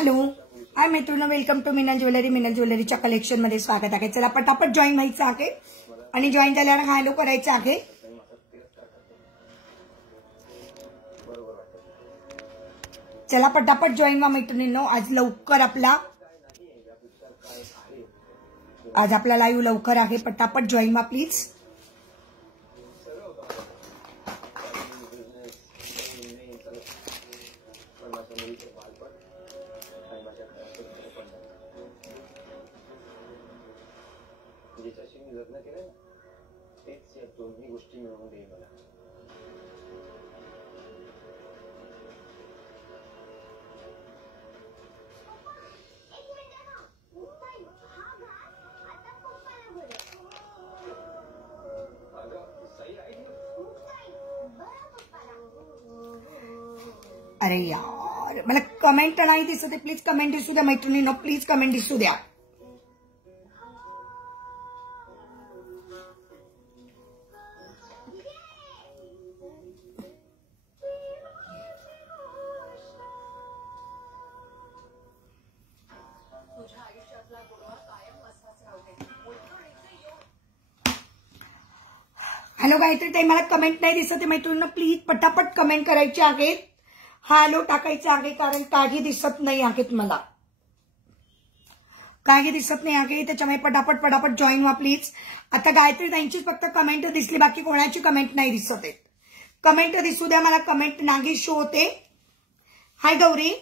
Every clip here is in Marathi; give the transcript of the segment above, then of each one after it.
हॅलो हाय मित्रांनो, welcome to Minal jewellery. Minal ज्वेलरीच्या कलेक्शन मध्ये स्वागत आहे. चला पटापट जॉईन व्हायचं आहे आणि जॉईन झाल्यावर हॅलो करायचं आहे. चला पटापट जॉईन व्हा मैत्रिणींनो. आज आपला लाईव्ह लवकर आहे. पटापट जॉईन व्हा प्लीज. ज्याच्याशी मी लग्न केलं ना तेच या दोन्ही गोष्टी मिळवून देईल मला. अरे यार, मला कमेंट नाही दिसत. प्लीज कमेंट दिसू द्या मैत्रिणींनो. प्लीज कमेंट दिसू द्या. हॅलो गायत्री ताई, मला कमेंट नाही दिसत मैत्रिणींनो. प्लीज पटापट कमेंट करायचे आहेत. हॅलो टाकायचं आहे, कारण काही दिसत नाही आहेत. मला काही दिसत नाही आहे, त्याच्यामुळे पटापट जॉईन व्हा प्लीज. आता गायत्री ताईंचीच फक्त कमेंट दिसली, बाकी कोणाची कमेंट नाही दिसत आहेत. कमेंट दिसू द्या मला. कमेंट नागी शो होते. हाय गौरी.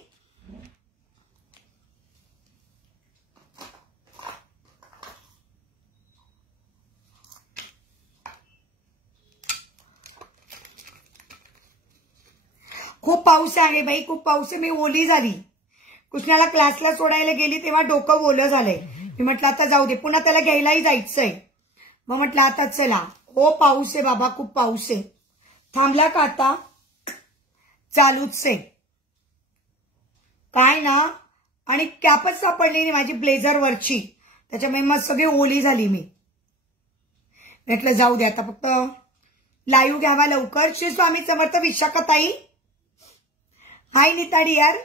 खूप पाऊस आहे बाई, खूप पाऊस आहे. मी ओली झाली. कृष्णाला क्लासला सोडायला गेली तेव्हा डोकं ओलं झालंय. मी म्हटलं आता जाऊ दे, पुन्हा त्याला घ्यायलाही जायचंय. मग म्हटलं आता चला. हो पाऊस आहे बाबा, खूप पाऊस आहे. थांबला का आता? चालूच आहे काय ना. आणि कॅपच सापडली नाही माझी ब्लेझरवरची, त्याच्यामुळे मग सगळी ओली झाली. मी म्हटलं जाऊ दे आता, फक्त लाईव्ह घ्यावा लवकर. श्री स्वामी समर्थ. विशाखाताई हाय. नीता डियर.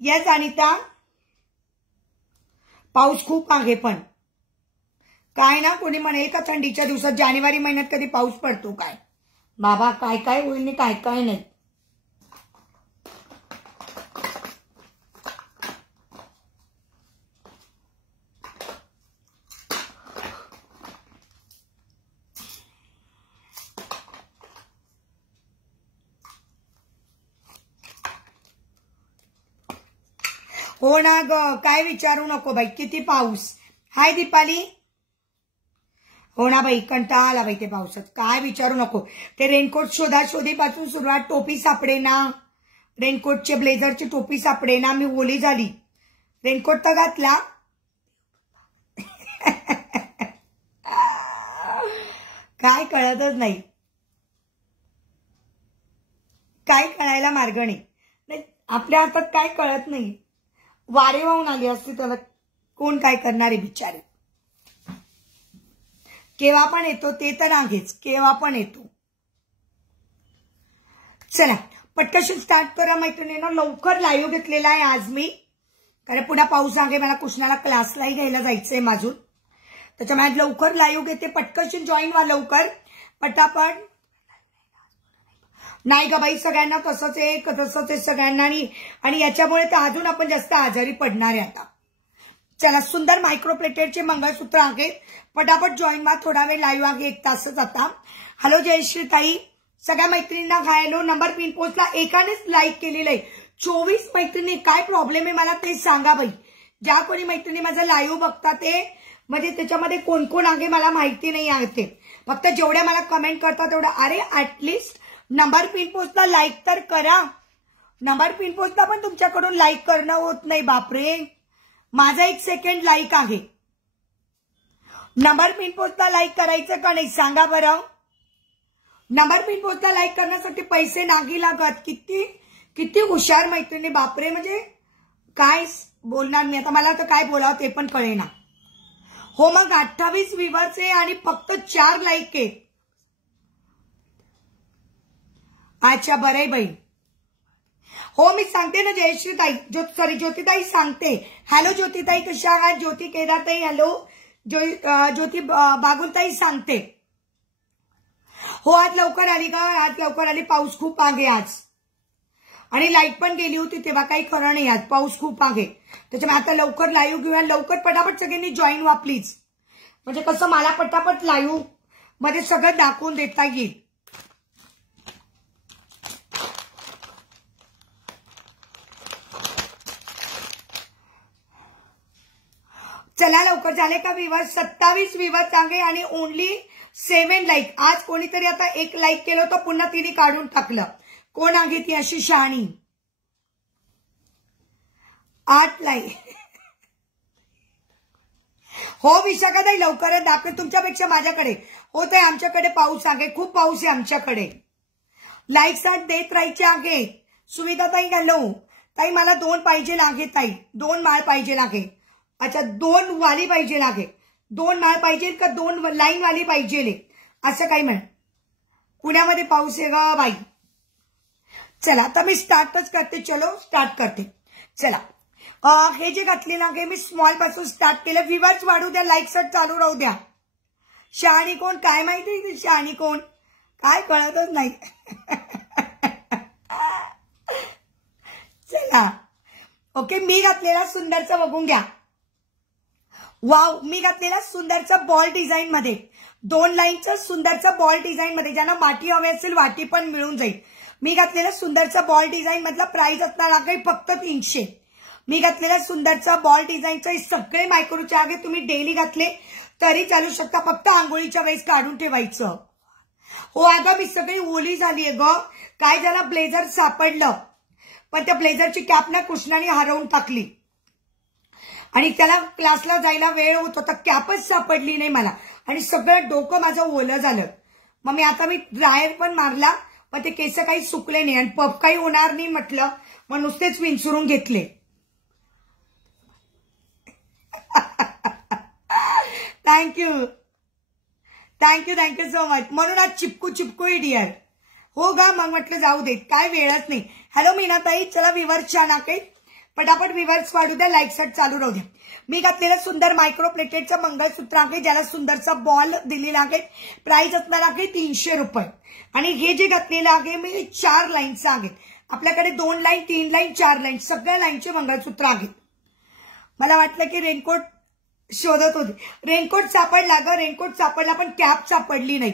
येस अनिता. पाऊस खूप आहे पण काय ना. कोणी म्हणेल का थंडीच्या दिवसात जानेवारी महिन्यात कधी पाऊस पडतो काय? बाबा काय काय होईल काय काय नाही. हो ना ग, काय विचारू नको बाई, किती पाऊस. हाय दीपाली. हो ना बाई, कंटाळा आला बाई ते पावसात. काय विचारू नको. ते रेनकोट शोधाशोधीपासून सुरुवात. टोपी सापडे ना, रेनकोटचे ब्लेझरची टोपी सापडे ना. मी ओली झाली. रेनकोट तर घातला. काय कळतच नाही. काय कळायला मार्ग नाही. आपल्या हातात काय कळत नाही. वारे वाहून आली असती त्याला कोण काय करणारे बिचारे. केव्हा पण येतो ते तर आहेच, केव्हा पण येतो. चला पटकन स्टार्ट करा मैत्रिणींनो. लवकर लाईव्ह घेतलेला आहे आज मी, कारण पुन्हा पाऊस आहे. मला कृष्णाला क्लासलाही घ्यायला जायचंय माझून, त्याच्यामुळे लवकर लाईव्ह घेते. पटकन जॉईन व्हा लवकर पटापट. नाही ग बाई, सगळ्यांना तसंच आहे सगळ्यांना. आणि याच्यामुळे तर अजून आपण जास्त आजारी पडणार आहे आता. चला, सुंदर मायक्रोप्लेटेडचे मंगळसूत्र आहे. पटापट जॉईन व्हा. थोडा वेळ लाईव्ह आहे, 1 तासच आता. हॅलो जयश्री ताई. सगळ्या मैत्रिणींना हॅलो. नंबर पिन पोस्टला एकानेच लाईक केलेलं आहे. 24 मैत्रिणी. काय प्रॉब्लेम आहे मला ते सांगा बाई. ज्या कोणी मैत्रिणी माझं लाईव्ह बघता ते, म्हणजे त्याच्यामध्ये कोण कोण आहे मला माहिती नाही आहे ते. फक्त जेवढ्या मला कमेंट करतात तेवढ्या. अरे ऍटलिस्ट नंबर पिन पोस्टला लाईक तर करा. नंबर पिन पोस्टला पण तुमच्याकडून लाईक करणं होत नाही. बापरे, माझा 1 सेकंड लाईक आहे. नंबर पिन पोस्टला लाईक करायचं का नाही सांगा बरं. नंबर पिन पोस्टला लाईक करण्यासाठी पैसे नाही लागत. किती हुशार मैत्रिणी. बापरे, म्हणजे काय बोलणार मी आता. मला तर काय बोलावं ते पण कळेना. हो मग 28 व्ह्यूअर्स आहे आणि फक्त 4 लाईक आहे. अच्छा बरं आहे बाई. हो मी सांगते ना जयश्री ताई, ज्योतिताई सांगते. हॅलो ज्योतिताई, कशा आहात? ज्योती केदारताई हॅलो. ज्योती बागुलताई सांगते. हो आज लवकर आली का? आज लवकर आली. पाऊस खूप आहे आज आणि लाईट पण गेली होती तेव्हा, काही खरं नाही. आज पाऊस खूप आहे त्याच्यामुळे आता लवकर लाईव्ह घेऊया. लवकर पटापट सगळ्यांनी जॉईन व्हा प्लीज, म्हणजे कसं मला पटापट लाईव्ह मध्ये सगळं दाखवून देता येईल. चला लवकर झाले का व्ह्यूअर्स? 27 व्ह्यूअर्स आहे आणि ओनली 7 लाईक. आज कोणीतरी आता 1 लाईक केलं तर पुन्हा तिने काढून टाकलं. कोण आहे ती अशी शहाणी? 8 लाईक. हो विशाखाताई लवकरच दाखवे. तुमच्यापेक्षा माझ्याकडे होतंय. आमच्याकडे पाऊस आहे, खूप पाऊस आहे आमच्याकडे. लाईक्स देत राहायचे आहे. सुविधाताई हॅलो. ताई मला 2 पाहिजे लागे ताई, 2 माळ पाहिजे लागे. अच्छा 2 वाली पाहिजे लागे. 2 माळ पाहिजे का 2 लाईन वाली पाहिजे असं काही म्हण. पुण्यामध्ये पाऊस आहे ग बाई. चला आता मी स्टार्टच करते. चलो स्टार्ट करते. चला हे जे घातलेलं आहे मी स्मॉल पासून स्टार्ट केलं. व्ह्यूअर्स वाढू द्या, लाईक सट चालू राहू द्या. शहाणी कोण काय माहिती? शहाणी कोण काय कळतच नाही. चला ओके. मी घातलेला सुंदरचा बघून घ्या. वाव, मी घातलेला सुंदरचा बॉल डिझाईन मध्ये 2 लाईनचं सुंदरचा बॉल डिझाईन मध्ये. ज्यांना वाटी हवी असेल वाटी पण मिळून जाईल. मी घातलेला सुंदरचा बॉल डिझाईन मधला प्राइस असणार आहे फक्त 300. मी घातलेला सुंदरचा बॉल डिझाईनचा सगळे मायक्रोचे आहे. तुम्ही डेली घातले तरी चालू शकता, फक्त आंघोळीच्या वेळेस काढून ठेवायचं. हो अगं मी सगळी ओली झालीये ग. काय झाला, ब्लेझर सापडलं पण त्या ब्लेझरची कॅप ना कृष्णाने हरवून टाकली आणि त्याला क्लासला जायला वेळ होत होता. कॅपच सापडली नाही मला आणि सगळं डोकं माझं ओलं झालं. मग मी ड्रायर पण मारला पण ते केस काही सुकले नाही आणि पफ काही होणार नाही म्हटलं, मग नुसतेच विंचरून घेतले. Thank you thank you thank you so much. म्हणून आज चिपकू डिअर. हो गा, मग म्हटलं जाऊ देत, काय वेळच नाही. हॅलो मीनाताई. चला व्ह्यूअर्स छान आहे, पटापट व्ह्यूअर्स वाढू द्या, लाईक सट चालू राहू द्या. मी घातलेलं सुंदर मायक्रो प्लेटेडचं मंगळसूत्र आहे ज्याला सुंदरचा बॉल दिलेला आहे. प्राइस असणार आहे 300 रुपये. आणि हे जे घातलेलं आहे मी 4 लाईनचं आहे. आपल्याकडे 2 लाईन 3 लाईन 4 लाईन सगळ्या लाईनचे मंगळसूत्र आहेत. मला वाटलं की रेनकोट शोधत होते. रेनकोट सापडला ग, रेनकोट सापडला पण कॅप सापडली नाही.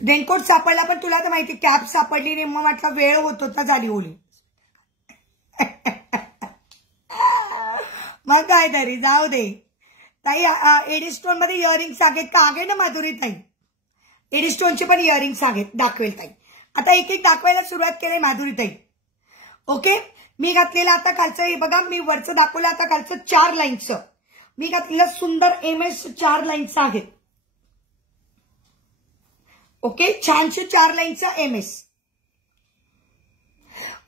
रेनकोट सापडला पण तुला तर माहिती कॅप सापडली नाही. मग म्हटलं वेळ होत होता, झाली ओली. मग काय तरी जाऊ दे. ताई एडिस्टोन मध्ये इयरिंग्स आहेत का? आहे ना माधुरी ताई, एडिस्टोनचे पण इयरिंग्स आहेत. दाखवेल ताई. आता एक एक दाखवायला सुरुवात केली माधुरी ताई. ओके. मी घातलेलं आता खालचं हे बघा, मी वरचं दाखवलं आता खालचं 4 लाईनचं. मी घातलेलं सुंदर MS 4 लाईनचं आहे. ओके, छानशे 4 लाईनचं MS.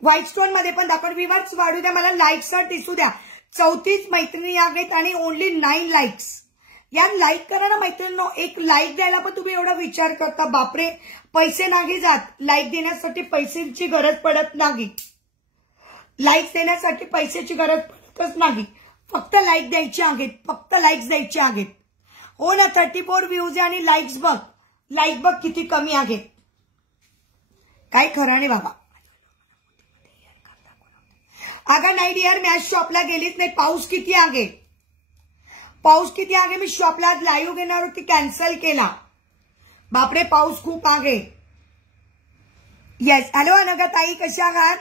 व्हाईट स्टोन मध्ये पण दाखव. व्ह्यूअर्स वाढू द्या, मला लाईक्स दिसू द्या. 34 मैत्रिणी आहेत आणि ओनली 9 लाईक्स. या लाईक करा ना मैत्रिणींनो. एक लाईक द्यायला पण तुम्ही एवढा विचार करता. बापरे, पैसे नाही जात. लाईक देण्यासाठी पैशांची गरज पडत नाही. लाईक्स देण्यासाठी पैशाची गरज पडतच नाही. फक्त लाईक द्यायचे आहेत, फक्त लाईक्स द्यायचे आहेत. हो ना, 34 व्ह्यूज आणि लाईक्स बघ, लाईक बघ किती कमी आहेत. काय खरं नाही बाबा. अगं नाही डिअर, मी आज शॉपला गेलीच नाही. पाऊस किती आहे, पाऊस किती आहे. मी शॉपला आज लाईव्ह घेणार होती, कॅन्सल केला. बापरे पाऊस खूप आहे. येस. हॅलो अनघा ताई, कशा आहात?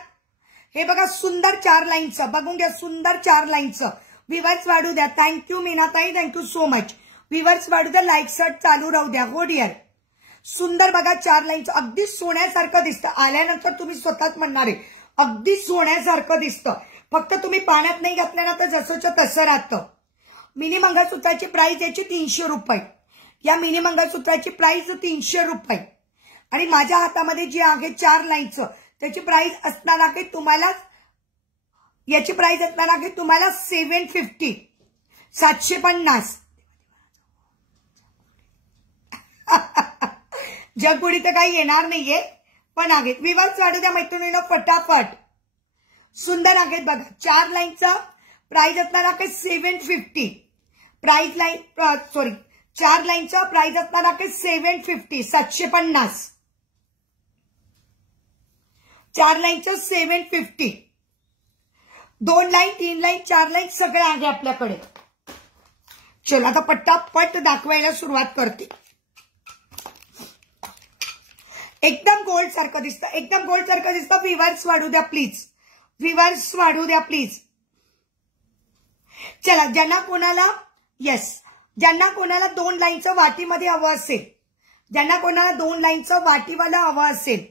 हे बघा सुंदर 4 लाईनचं बघून घ्या. सुंदर 4 लाईनचं. व्ह्यूअर्स वाढू द्या. थँक्यू मीनाताई, थँक्यू सो मच. व्ह्यूअर्स वाढू द्या, लाईक सट चालू राहू द्या. हो डिअर. सुंदर बघा 4 लाईनचं. अगदी सोन्यासारखं दिसतं. आल्यानंतर तुम्ही स्वतःच म्हणणार आहे अगदी सोन्यासारखं दिसतं. फक्त तुम्ही पाण्यात नाही घातलं ना तर जसंच्या तसं राहतं. मिनी मंगळसूत्राची प्राइस याची 300 रुपये. या मिनी मंगळसूत्राची प्राइस 300 रुपये. आणि माझ्या हातामध्ये जे आहे 4 लाईनचं त्याची प्राइस असणार आहे तुम्हाला, याची प्राइस असणार आहे तुम्हाला 750, 750. जगबुडी तर काही येणार नाहीये पण आहेत. विवर्स वाढू द्या मैत्रिणींनो फटाफट. सुंदर आहेत बघा. 4 लाईनचा प्राइस असणार आहे 750. प्राइस लाईन 4 लाईनचा प्राइस असणार आहे 750. 750. 4 लाईनचं 750. 2 लाईन 3 लाईन 4 लाईन सगळं आहे आपल्याकडे. चला आता पट्टापट दाखवायला सुरुवात करते. एकदम गोल्ड सारखं दिसतं. एकदम गोल्ड सारखं दिसतं. विवर्स वाढू द्या प्लीज. विवर्स वाढू द्या प्लीज. चला ज्यांना कोणाला ज्यांना कोणाला 2 लाईनचं वाटीमध्ये हवं असेल, ज्यांना कोणाला 2 लाईनचं वाटीवाला हवं असेल,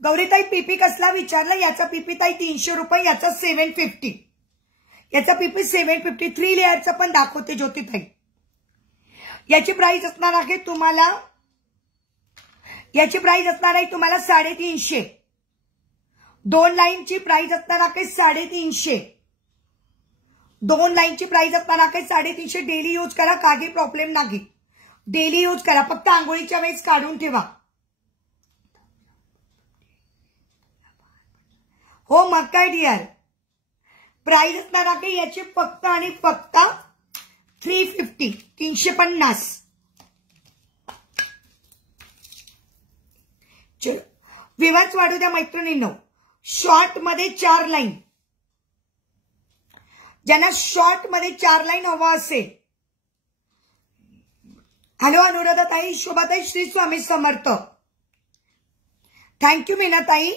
गौरीताई पीपी कसला विचारला. याचा पीपी ताई 300 रुपये, याचा 750. याचा पीपी 750. 3 लेअरचं पण दाखवते ज्योतिताई. याची प्राइस असणार आहे तुम्हाला, याची प्राइस असणार आहे तुम्हाला 350. 2 लाईनची प्राइस असणार आहे 350. 2 लाईनची प्राइस असणार आहे 350. डेली यूज करा, काही प्रॉब्लेम नाही. डेली यूज करा, फक्त आंघोळीच्या वेळेस काढून ठेवा. हो मग काय डिअर. प्राइस असणार आहे याची फक्त आणि फक्त 350. 350. चलो विवर्स वाढू द्या मैत्रिणींनो. शॉर्ट मध्ये 4 लाईन, ज्यांना शॉर्ट मध्ये 4 लाईन हवा असेल. हॅलो अनुराधाताई, शोभाताई, श्री स्वामी समर्थ. थँक्यू मीनाताई.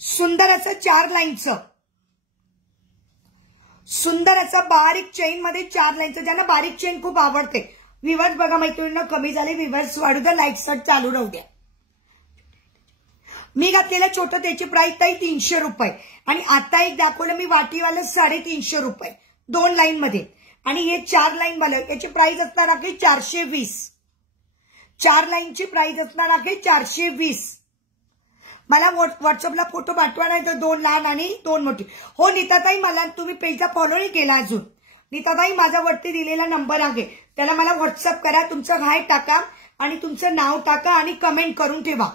सुंदर असं 4 लाईनचं, सुंदर असं बारीक चेन मध्ये 4 लाईनचं. ज्यांना बारीक चेन खूप आवडते. विवर्स बघा मैत्रिणींना कमी झाले. विवर्स वाढू द्या. लाईट शर्ट चालू राहू द्या. मी घातलेलं छोटं त्याची प्राइस ताई 300 रुपये. आणि आता एक दाखवलं मी वाटीवालं 350 रुपये 2 लाईन मध्ये. आणि हे 4 लाईन वालं याची प्राइस असणार आहे 420. 4 लाईनची प्राइस असणार आहे 420. मला व्हॉट्सअपला फोटो पाठवा, नाही तर 2 लहान आणि 2 मोठी. हो नीताताई, मला तुम्ही पेजला फॉलो नाही केला अजून. नीताताई माझा वरती दिलेला नंबर आहे, त्याला मला व्हॉट्सअप करा. तुमचं हाय टाका आणि तुमचं नाव टाका आणि कमेंट करून ठेवा.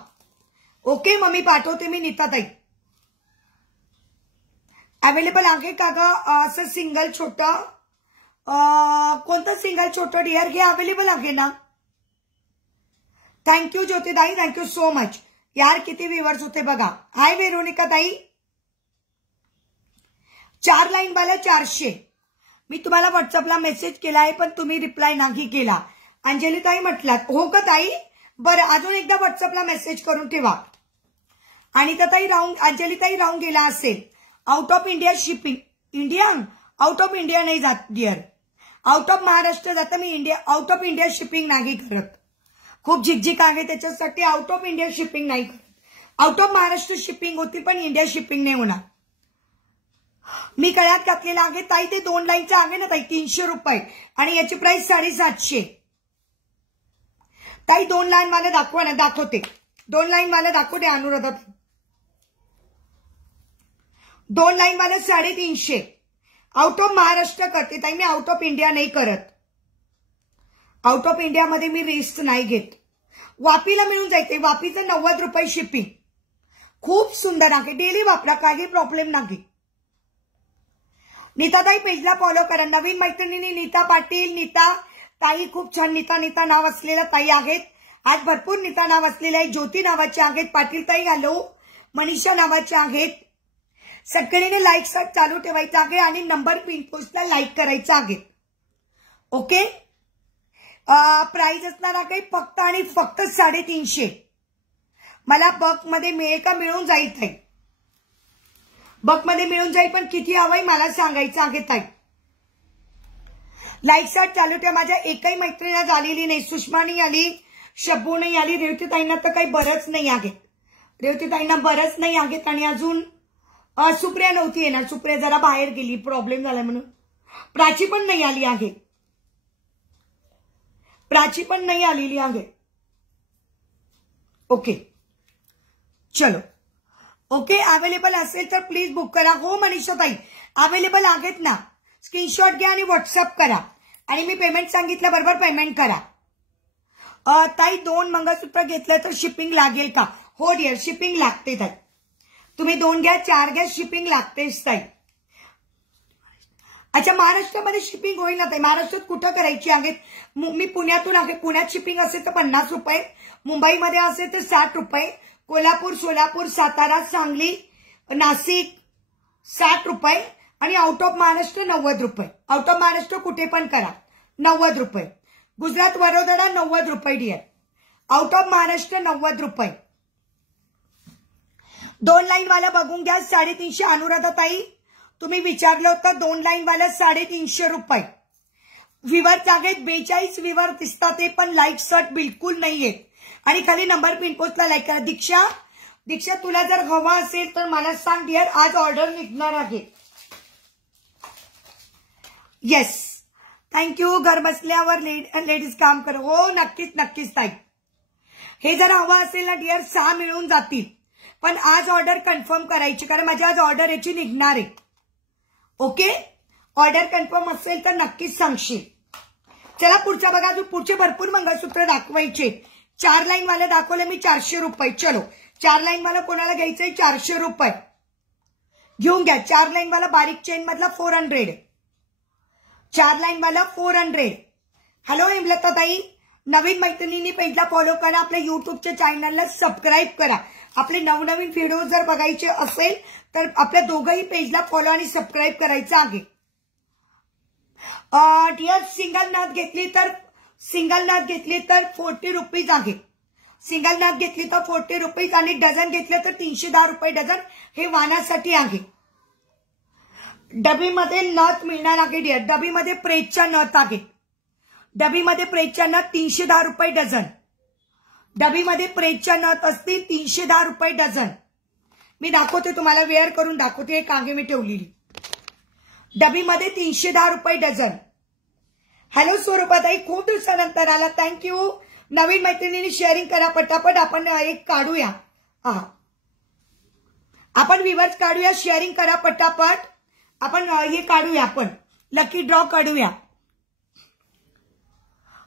ओके मग मी पाठवते. मी नीताताई अवेलेबल आहे का ग असं सिंगल छोटं. कोणतं सिंगल छोटं डिअर हे अवेलेबल आहे ना. थँक्यू ज्योतिताई, थँक्यू सो मच. यार किती व्ह्यूअर्स होते बघा. हाय वेरोनिका ताई. 4 लाईन वाला 400. मी तुम्हाला व्हॉट्सअपला मेसेज केला आहे पण तुम्ही रिप्लाय नाही केला. अंजली ताई म्हटलात हो का ताई. बरं अजून एकदा व्हॉट्सअपला मेसेज करून ठेवा. आणि ताई अंजली ताई राहून गेला असेल. Out of India shipping. India out of India नाही जात डिअर. आउट ऑफ महाराष्ट्र जातं. मी India out of India shipping नाही करत. खूप झिकझिक आहे त्याच्यासाठी आउट ऑफ इंडिया शिपिंग नाही करत. आउट ऑफ महाराष्ट्र शिपिंग होती पण इंडिया शिपिंग नाही होणार. मी गळ्यात घातलेला आहे ताई ते 2 लाईनचं आहे ना ताई 300 रुपये. आणि याची प्राइस 750. ताई 2 लाईन वाला दाखवा ना. दाखवते 2 लाईन वाला दाखवते अनुराधा. 2 लाईन वाला 350. आउट ऑफ महाराष्ट्र करते ताई मी. आउट ऑफ इंडिया नाही करत. आउट ऑफ इंडिया मध्ये मी रिस्क नाही घेत. वापीला मिळून जायचे. वापीचं 90 रुपये शिपिंग. खूप सुंदर आहे. डेली वापरा, काही प्रॉब्लेम नाही. नीताताई पेजला फॉलो करा. नवीन मैत्रिणींनी नीता पाटील, नीता ताई खूप छान नीता नाव असलेल्या ताई आहेत. आज भरपूर नीता नाव असलेले आहे. ज्योती नावाचे आहेत. पाटील ताई हॅलो. मनीषा नावाचे आहेत. सगळीने लाईक चालू ठेवायचं आहे आणि नंबर पिन पोस्टला लाईक करायचं आहे. ओके. प्राइस असणार आहे फक्त आणि फक्त 350. मला बक मध्ये मिळेल का. मिळून जाईल ताई. बक मध्ये मिळून जाईल पण किती हवंय मला सांगायचं आहे ताई. लाईक शॉट चालू ठेवा. माझ्या एकही मैत्रिणीला झालेली नाही. सुषमा नाही आली, शब्बू नाही आली. रेवतीताईंना तर काही बरंच नाही आहे. रेवतीताईंना बरंच नाही आहेत. आणि अजून सुप्रिया नव्हती येणार. सुप्रिया जरा बाहेर गेली, प्रॉब्लेम झाला म्हणून. प्राची पण नाही आली आहे. प्राची पण नाही आलेली आहे. ओके चलो. ओके अवेलेबल असेल तर प्लीज बुक करा. हो मनीषा ताई अवेलेबल आहेत ना. स्क्रीनशॉट घ्या आणि व्हॉट्सअप करा. आणि मी पेमेंट सांगितलं बरोबर पेमेंट करा. ताई 2 मंगळसूत्र घेतलं तर शिपिंग लागेल का? हो डिअर, शिपिंग लागते ताई. तुम्ही 2 घ्या 4 घ्या, शिपिंग लागतेच ताई. अच्छा, महाराष्ट्रामध्ये शिपिंग होईल ना ताई? महाराष्ट्रात कुठं करायची आहे? मी पुण्यातून आहे. पुण्यात शिपिंग असेल तर 50 रुपये, मुंबईमध्ये असेल तर 60 रुपये, कोल्हापूर, सोलापूर, सातारा, सांगली, नाशिक 60 रुपये आणि आउट ऑफ महाराष्ट्र 90 रुपये. आउट ऑफ महाराष्ट्र कुठे पण करा 90 रुपये. गुजरात, वडोदरा 90 रुपये डिअर. आउट ऑफ महाराष्ट्र 90 रुपये. 2 लाईन वाला बघून घ्या 350. अनुराधाताई तुम्ही विचारलं होतं 2 लाईन वाला 350 रुपये. विवर आहेत 42 विवर दिसतात ते पण लाईक शर्ट बिलकुल नाहीये. आणि खाली नंबर पिनपोस्टला लाईक करा. दीक्षा तुला जर हवा असेल तर मला सांग डिअर, आज ऑर्डर निघणार आहे. Yes, thank you. घर बसल्यावर लेडीज काम कर. हो नक्कीच नक्कीच ताई. हे जर हवं असेल ना डिअर 6 मिळून जातील, पण आज ऑर्डर कन्फर्म करायची कारण माझी आज ऑर्डर याची निघणार आहे. ओके, ऑर्डर कन्फर्म असेल तर नक्कीच सांगशील. चला पुढचा बघा. पुढचे भरपूर मंगळसूत्र दाखवायचे. 4 लाईन वाले दाखवले मी 400 रुपये. चलो 4 लाईन वाला कोणाला घ्यायचंय 400 रुपये घेऊन घ्या. 4 लाईन वाला बारीक चेन मधला 400. 4 लाईन वाला 400. हॅलो हेमलता ताई, नवीन मैत्रिणींनी पेजला फॉलो करा. आपल्या युट्यूबच्या चॅनलला सबस्क्राईब करा. आपले नवनवीन व्हिडिओ जर बघायचे असेल तर आपल्या दोघंही पेजला फॉलो आणि सबस्क्राईब करायचं आहे. डिअर सिंगल नाथ घेतली तर 40 रुपीज आहे. सिंगल नाथ घेतली तर 40 रुपीज आणि डझन घेतले तर 310 रुपये डझन. हे वाणासाठी आहे. डबीमध्ये नथ मिळणार आहे डिअर. डबीमध्ये प्रेसच्या नथ आहे. डबीमध्ये प्रेसच्या नथ 310 रुपये डझन. डबीमध्ये प्रेसच्या नथ असतील 310 रुपये डझन. मी दाखवते तुम्हाला, वेअर करून दाखवते. एक आहे मी ठेवलेली. डबीमध्ये 310 रुपये डझन. हॅलो स्वरूपाताई, खूप दिवसानंतर आला. थँक्यू. नवीन मैत्रिणींनी शेअरिंग करा पटापट. आपण एक काढूया. आपण विवर्स काढूया. शेअरिंग करा पटापट. आपण हे काढूया. आपण लकी ड्रॉ काढूया.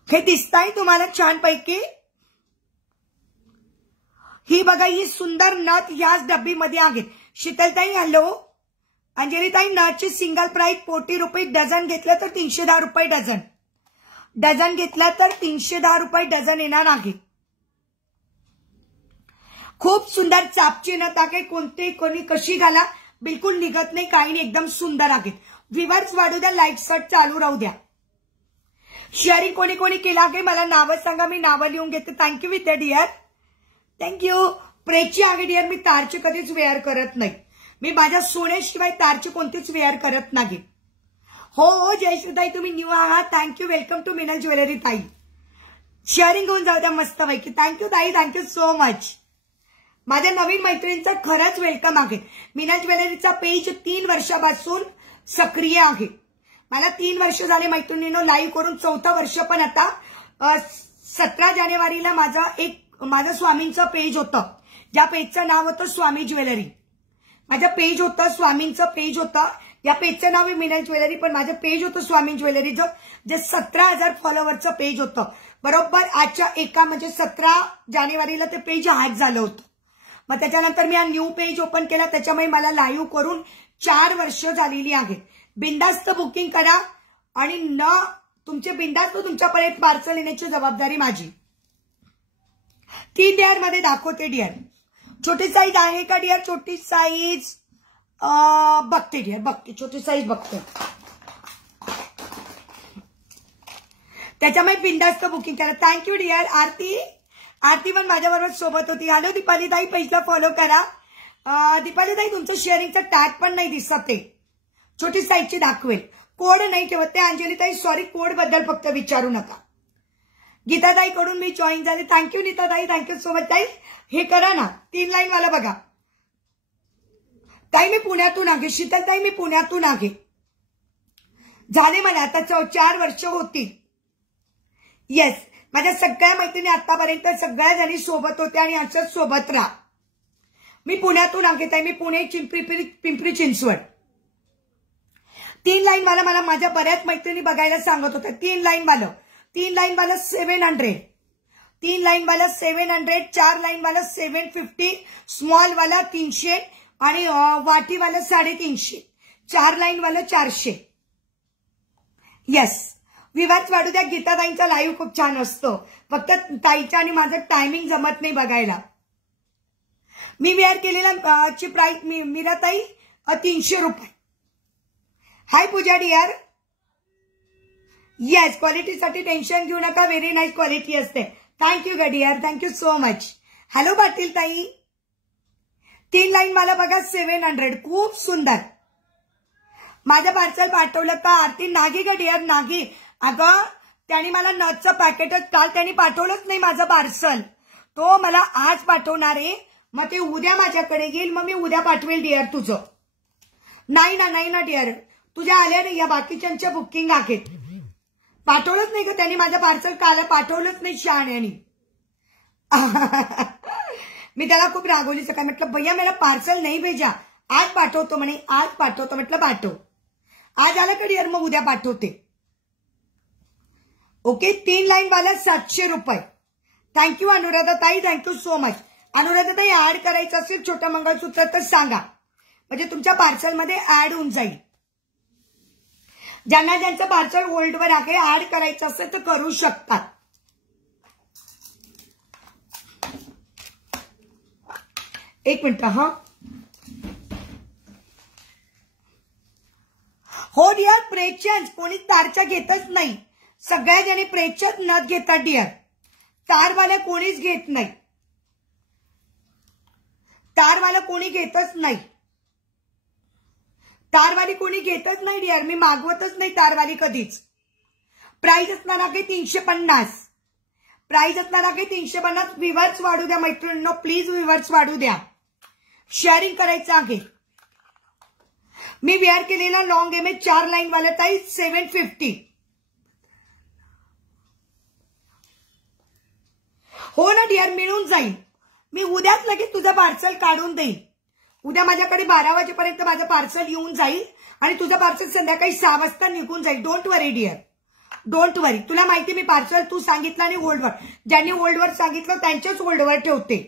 हे दिसताय तुम्हाला छान पैकी. ही बघा, ही सुंदर नथ याच डब्बीमध्ये आहेत. शीतलताई हॅलो. अंजलीताई, नथची सिंगल प्राइस 40 रुपये डझन घेतलं तर 310 रुपये डझन. डझन घेतला तर 310 रुपये डझन येणार आहे. खूप सुंदर चापची नथ आहे. कोणी कशी घाला बिलकुल निघत नाही, काही नाही, एकदम सुंदर आहेत. व्ह्यूअर्स वाढू द्या, लाईक शॉट चालू राहू द्या. शेअरिंग कोणी कोणी केला आहे मला नावं सांगा, मी नावं लिहून घेते. थँक्यू विद्या डिअर, थँक्यू. प्रेची आहे डिअर. मी तारचे कधीच वेअर करत नाही. मी माझ्या सोन्याशिवाय तारचे कोणतेच वेअर करत नाही. हो जयश्रीताई, तुम्ही न्यू आहात. Thank you. Welcome to Minal jewellery ताई. शेअरिंग होऊन जाऊ द्या मस्त पैकी. थँक्यू ताई, थँक्यू सो मच. माझ्या नवीन मैत्रिणींचं खरंच वेलकम आहे. मिनल ज्वेलरीचा पेज 3 वर्षापासून सक्रिय आहे. मला 3 वर्ष झाले मैत्रिणींनो लाईव्ह करून. 4थं वर्ष पण आता. 17 जानेवारीला माझं स्वामींचं पेज होतं. ज्या पेजचं नाव होतं स्वामी ज्वेलरी. माझं पेज होतं, स्वामींचं पेज होतं. या पेजचं नाव आहे मिनल ज्वेलरी, पण माझं पेज होतं स्वामी ज्वेलरीचं, जे 17,000 फॉलोअरचं पेज होतं. बरोबर आजच्या म्हणजे 17 जानेवारीला ते पेज हॅक झालं होतं. मग त्याच्यानंतर मी हा न्यू पेज ओपन केला. त्याच्यामुळे मला लाईव्ह करून 4 वर्ष झालेली आहेत. बिंदास्त बुकिंग करा आणि तुमचे बिंदास्त तुमच्यापर्यंत पार्सल येण्याची जबाबदारी माझी. 3 डिअर मध्ये दाखवते डिअर. छोटी साईज आहे का डिअर? छोटी साईज बघते डिअर, बघते छोटी साईज बघते. त्याच्यामुळे बिंदास्त बुकिंग करा. Thank you dear. आरती पण माझ्याबरोबर सोबत होती. हॅलो दीपालीताई, पेजला फॉलो करा. दीपालीताई, तुमचं शेअरिंगचं टॅग पण नाही दिसत. ते छोटी साईजची दाखवेल. कोड नाही ठेवत ते. अंजलीताई सॉरी, कोड बद्दल फक्त विचारू नका. गीताताई कडून मी जॉईन झाले. थँक्यू नीताताई, थँक्यू सो मच ताई. हे करा ना 3 लाईन वाला बघा. ताई मी पुण्यातून आहे. शीतलताई मी पुण्यातून आहे. झाले मला आता 4 वर्ष होतील. येस, माझ्या सगळ्या मैत्रिणी आतापर्यंत सगळ्या जणी सोबत होत्या आणि असंच सोबत राहा. मी पुण्यातून आहे ताई. मी पुणे पिंपरी चिंचवड. 3 लाईन वाला मला माझ्या बऱ्याच मैत्रिणी बघायला सांगत होत्या. 3 लाईन वाला 700. 3 लाईन वाला 700, 4 लाईन वाला 750, स्मॉल वाला 300 आणि वाटी वाला 350, 4 लाईन वाला 400. येस, विवाद वाढू द्या. गीताताईंचा लाईव्ह खूप छान असतो. फक्त ताईचा आणि माझं टायमिंग जमत नाही बघायला. मी वेअर केलेला ची प्राइस मीराताई 300 रुपये. Hi Pooja dear. येस, क्वालिटीसाठी टेन्शन घेऊ नका. व्हेरी नाईस क्वालिटी असते. थँक्यू ग dear, thank you so much. Hello Patil ताई. 3 लाईन मला बघा 700, खूप सुंदर. माझं पार्सल पाठवलं का आरती? नागी ग डिअर, नागी. अगं त्यांनी मला नथचं पॅकेटच काल त्यांनी पाठवलंच नाही माझं पार्सल. तो मला आज पाठवणार आहे. मग ते उद्या माझ्याकडे येईल. मग मी उद्या पाठवेल डिअर तुझं. नाही ना डिअर, तुझ्या आल्या नाही. या बाकीच्यांच्या बुकिंग आहेत. पाठवलंच नाही का त्यांनी माझं पार्सल काल पाठवलंच नाही शहाण्यानी. मी त्याला खूप रागवली सकाळी. म्हटलं भैया मेरा पार्सल नाही भेजा, आज पाठवतो म्हणे. आज पाठवतो म्हटलं पाठव. आज आलं का डिअर? मग उद्या पाठवते. ओके. 3 लाईन वाला 700 रुपये. थँक्यू अनुराधा ताई, थँक्यू सो मच. अनुराधा ताई ऍड करायचं असेल छोटं मंगळसूत्र तर सांगा, म्हणजे तुमच्या पार्सलमध्ये ऍड होऊन जाईल. ज्यांना ज्यांचं पार्सल होल्डवर आहे ऍड करायचं असेल तर करू शकतात. एक मिनिट. हा हो डिअर, प्रेचन्स कोणी तारच्या घेतच नाही. सगळ्या जणी प्रेचच नथ घेतात डिअर. तारवाला कोणीच घेत नाही. तारवाला कोणी घेतच नाही. तारवाली कोणी घेतच नाही डिअर. मी मागवतच नाही तारवाली कधीच. प्राइस असणार आहे 350. प्राइस असणार आहे 350. व्ह्यूअर्स वाढू द्या मैत्रिणींनो, प्लीज व्ह्यूअर्स वाढू द्या. शेअरिंग करायचं आहे. मी वेअर केलेला लॉंग एम 4 लाईन वाला ताई 750. हो ना डिअर, मिळून जाईल. मी उद्याच लगेच तुझं पार्सल काढून देईन. उद्या माझ्याकडे 12 वाजेपर्यंत माझं पार्सल येऊन जाईल आणि तुझं पार्सल संध्याकाळी 6 वाजता निघून जाईल. डोंट वरी डिअर, डोंट वरी. तुला माहिती मी पार्सल तू सांगितलं आणि होल्डवर, ज्यांनी होल्डवर सांगितलं त्यांच्याच होल्डवर ठेवते.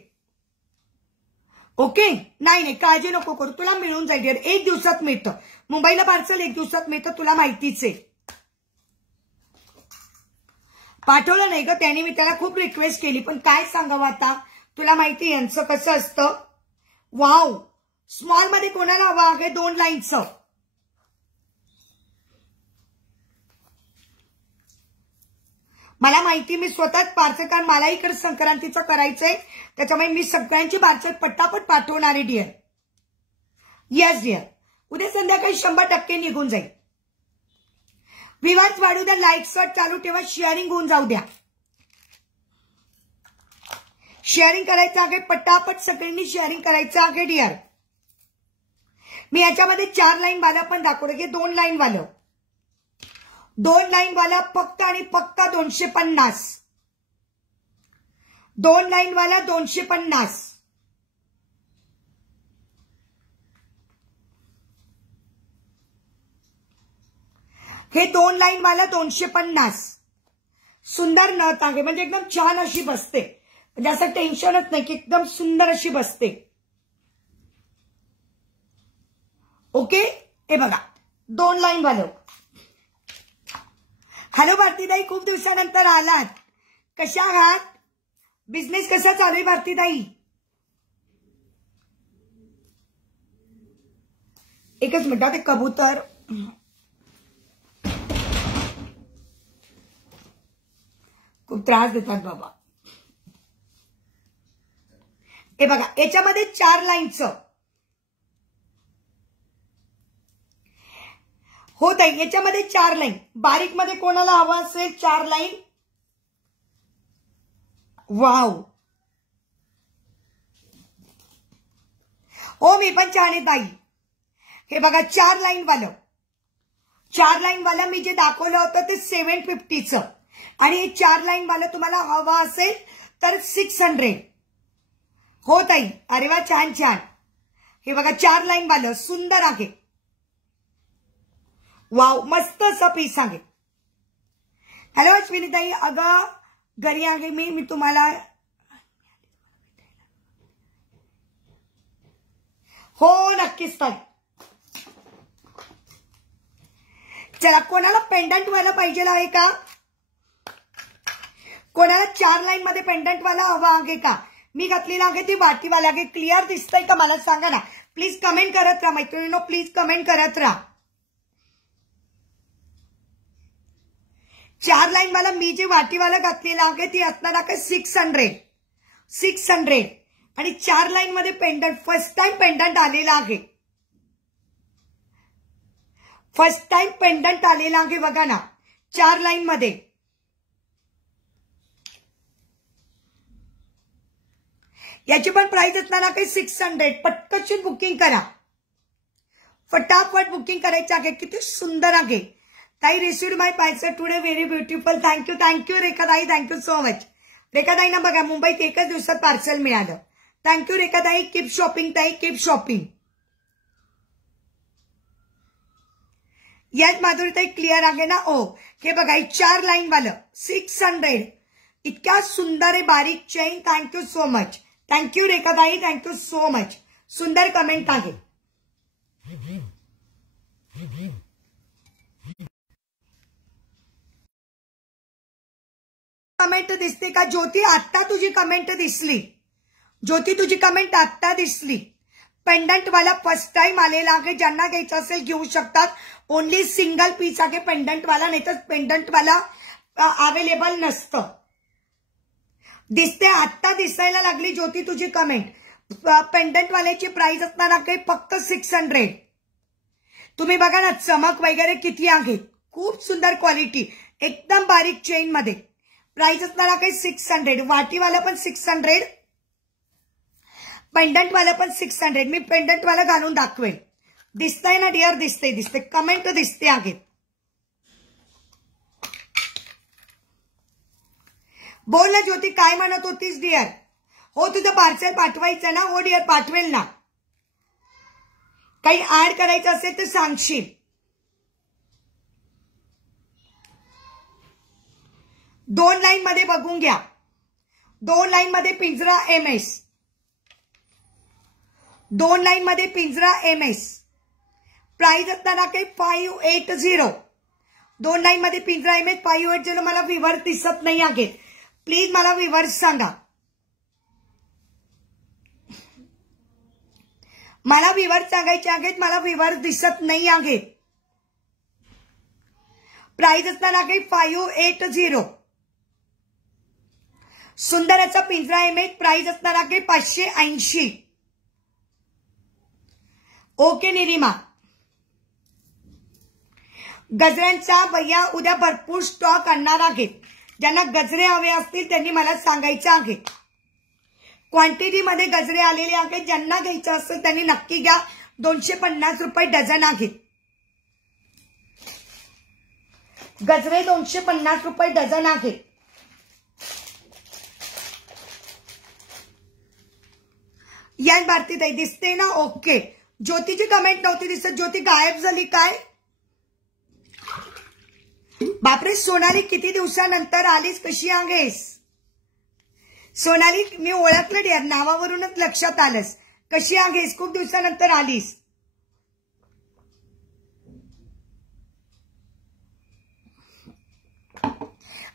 ओके. नाही काळजी नको करू, तुला मिळून जाईल डिअर. 1 दिवसात मिळतं. मुंबईला पार्सल 1 दिवसात मिळतं, तुला माहितीच आहे. पाठवलं नाही ग त्याने. मी त्याला खूप रिक्वेस्ट केली पण काय सांगावं आता. तुला माहिती यांचं कसं असतं. वाव, स्मॉल मध्ये कोणाला हवा आहे 2 लाईनचं? मला माहिती, मी स्वतःच पार्सल, कारण मला इकडे संक्रांतीचं करायचंय त्याच्यामुळे मी सगळ्यांची पार्सल पटापट पाठवणार आहे डिअर. येस डिअर, उद्या संध्याकाळी 100% निघून जाईल. विवाद वाढू द्या. लाईक सर्च चालू ठेवा. शेअरिंग होऊन जाऊ द्या. शेअरिंग करायचं आहे पटापट. सगळ्यांनी शेअरिंग करायचं आहे डिअर. मी याच्यामध्ये 4 लाईन वाला पण दाखवलं की 2 लाईन वालं. 2 लाईन वाला फक्त आणि फक्त 250. 2 लाईन वाला 250. हे 2 लाईन वाला 250. सुंदर नथ आहे, म्हणजे एकदम छान अशी बसते. म्हणजे असं टेन्शनच नाही की एकदम सुंदर अशी बसते. ओके. हे बघा 2 लाईन वालं. हॅलो भारतीताई, खूप दिवसानंतर आलात. कशा आहात? बिझनेस कसा चालू आहे भारतीताई? एकच मिनिट. ते कबूतर खूप त्रास देतात बाबा. हे बघा याच्यामध्ये 4 लाईनचं होत आहे. याच्यामध्ये 4 लाईन. बारीक मध्ये कोणाला हवा असेल 4 लाईन? वाव, हो मी पण छान आहे ताई. हे बघा 4 लाईन वालं. 4 लाईन वाला मी जे दाखवलं होतं ते 750चं आणि हे 4 लाईन वाला तुम्हाला हवा असेल तर 600. हो ताई, अरे वा, छान छान. हे बघा 4 लाईन वालं सुंदर आहे. वाव, मस्त असं पीस आहे. हॅलो अश्विनी ताई. अगं घरी आहे मी तुम्हाला हो नक्कीच ताई. चला कोणाला पेंडंट वाला पाहिजे आहे का? कोणाला 4 लाईन मध्ये पेंडंट वाला हवा आहे का? मी घातलेला आहे ती वाटीवाला आहे. क्लिअर दिसतंय का मला सांगा ना. प्लीज कमेंट करत राहा मैत्रिणींनो, प्लीज कमेंट करत राहा. 4 लाईन वाला मी जे वाटीवाला घातलेला आहे ती असणार आहे 600 आणि 4 लाईन मध्ये पेंडंट फर्स्ट टाइम पेंडंट आलेला आहे. फर्स्ट टाइम पेंडंट आलेला आहे बघा ना 4 लाईन मध्ये. याची पण प्राइस असणार आहे 600. पटकन बुकिंग करा, फटाफट बुकिंग करायचं आहे. किती सुंदर आहे ताई. Received my parcel today, very beautiful. Thank you रेखाताई, थँक्यू सो मच. रेखाताईंना बघा मुंबईत एकच दिवसात पार्सल मिळालं. थँक्यू रेखाताई. कीप शॉपिंग ताई, कीप शॉपिंग. याच माधुरीताई क्लिअर आहे ना. ओ हे बघा 4 लाईन वालं 600. इतक्या सुंदर आहे बारीक chain. Thank you so much. Thank you रेखाताई, थँक्यू सो मच. सुंदर कमेंट आहे. कमेंट दिसते का ज्योती? आत्ता तुझी कमेंट दिसली ज्योती, तुझी कमेंट आत्ता दिसली. पेंडंट वाला फर्स्ट टाइम आलेला आहे. ज्यांना घ्यायचं असेल घेऊ शकतात. ओनली सिंगल पीस आहे पेंडंट वाला, नाही तर पेंडंट वाला अवेलेबल नसतं. दिसते आत्ता दिसायला लागली ज्योती तुझी कमेंट. पेंडंट वाल्याची प्राइस असणार आहे फक्त 600. तुम्ही बघा ना चमक वगैरे किती आहे. खूप सुंदर क्वालिटी, एकदम बारीक चेन मध्ये. प्राइस असणार आहे 600. वाटीवाला पण 600, पेंडंट वाला पण 600. मी पेंडंट वाला घालून दाखवेल. दिसतंय ना डिअर? दिसते. कमेंट दिसते आहेत. बोल ना ज्योती, काय म्हणत होतीस डिअर? हो तुझं पार्सल पाठवायचं ना? हो डिअर पाठवेल ना. काही ऍड करायचं असेल तर सांगशील. दोन लाईन मध्ये बघून घ्या. 2 लाईन मध्ये पिंजरा MS. 2 लाईन मध्ये पिंजरा MS. प्राइस असताना काही 580. 2 लाईन मध्ये पिंजरा MS 580. मला विवर दिसत नाही आहे. प्लीज मला विवर्स सांगा. मला विवर्स सांगायचे आहेत. मला विवर्स दिसत नाही आहेत. प्राइस असताना काही 580. सुंदर असा पिंजरा MS. प्राइस असणार आहे 580. ओके निरिमा. गजऱ्यांचा भैया उद्या भरपूर स्टॉक आणणार आहेत. ज्यांना गजरे हवे असतील त्यांनी मला सांगायचे आहे. क्वांटिटी मध्ये गजरे आलेले आहेत. ज्यांना घ्यायचं असेल त्यांनी नक्की घ्या. 250 रुपये डझन आहेत. गजरे 250 रुपये डझन आहेत. या भारतीताई दिसते ना? ओके. ज्योतीची कमेंट नव्हती दिसत. ज्योती गायब झाली काय? बापरे सोनाली, किती दिवसानंतर आलीस. कशी आहेस सोनाली? मी ओळखलं यार, नावावरूनच लक्षात आलंस. कशी आहेस? खूप दिवसानंतर आलीस.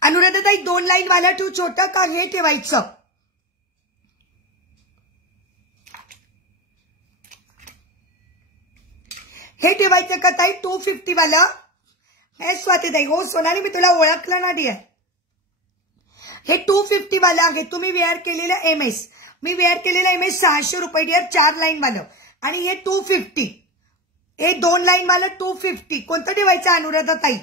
अनुराधाताई 2 लाईन वाला ठेवू छोटा का हे ठेवायचं? हे ठेवायचं का ताई? 250 वाला. हे स्वातीताई. हो सोनाली मी तुला ओळखलं ना डिअर. हे 250 वाला आहे. तुम्ही वेअर केलेलं MS. मी वेअर केलेलं MS 600 रुपये डिअर. 4 लाईन वालं. आणि हे 250. हे 2 लाईन वालं 250. कोणतं ठेवायचं अनुराधाताई?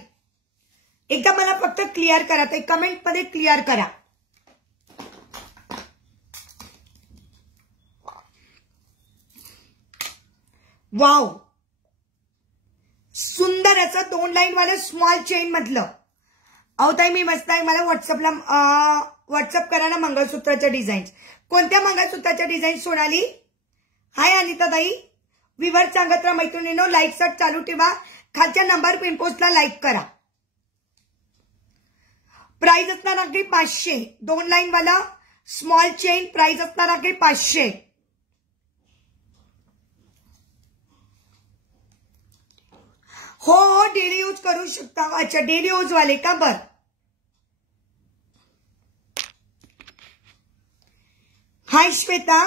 एकदा मला फक्त क्लिअर करा ताई. कमेंट मध्ये क्लिअर करा. वाव सुंदर असं 2 लाईन वाला स्मॉल चेन मधलं. अहो ताई मी मस्त आहे. मला व्हॉट्सअप करा ना मंगळसूत्राच्या डिझाईन्स. कोणत्या मंगळसूत्राच्या डिझाईन सोनाली? हाय अनिता ताई. विवर सांगत राहा मैत्रिणींनो. लाईक सर्च चालू ठेवा. खालच्या नंबर पिनपोस्टला लाईक करा. प्राइस असणार आहे 500. 2 लाईन वाला स्मॉल चेन प्राइस असणार आहे 500. हो हो डेली यूज करू शकता. अच्छा डेली यूज वाले का? बर. हाय श्वेता.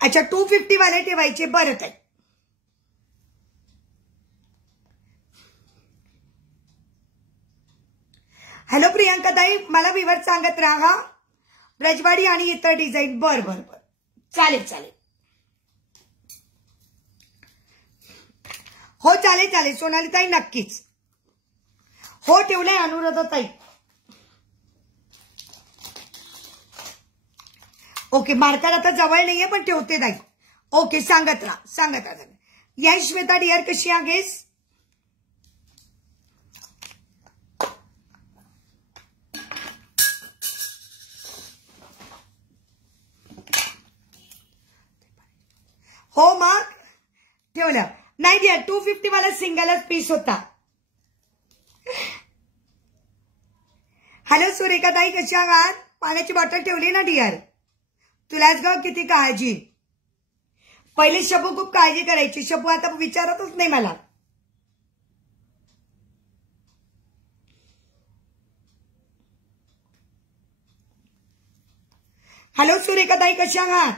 अच्छा 250 वाले ठेवायचे. बरं ताई. हॅलो प्रियांका ताई, मला विवर सांगत राहा. रजवाडी आणि इतर डिझाईन. बर बर बर चालेल चालेल. हो चालेल चालेल सोनाली ताई नक्कीच. हो ठेवलंय अनुराधा ताई. ओके मार्कर आता जवळ नाहीये पण ठेवते ताई. ओके सांगत राहा सांगत राहा. या श्वेता डिअर कशी आहेस? हो मग ठेवलं नाही डिअर. 250 वाला सिंगलच पीस होता. हॅलो सुरेखा ताई कशी आहात? पाण्याची बॉटल ठेवली ना डिअर? तुलाच ग किती काळजी. पहिले शबू खूप काळजी करायची. शबू आता विचारतच नाही मला. हॅलो सुरेखा ताई कशी आहात?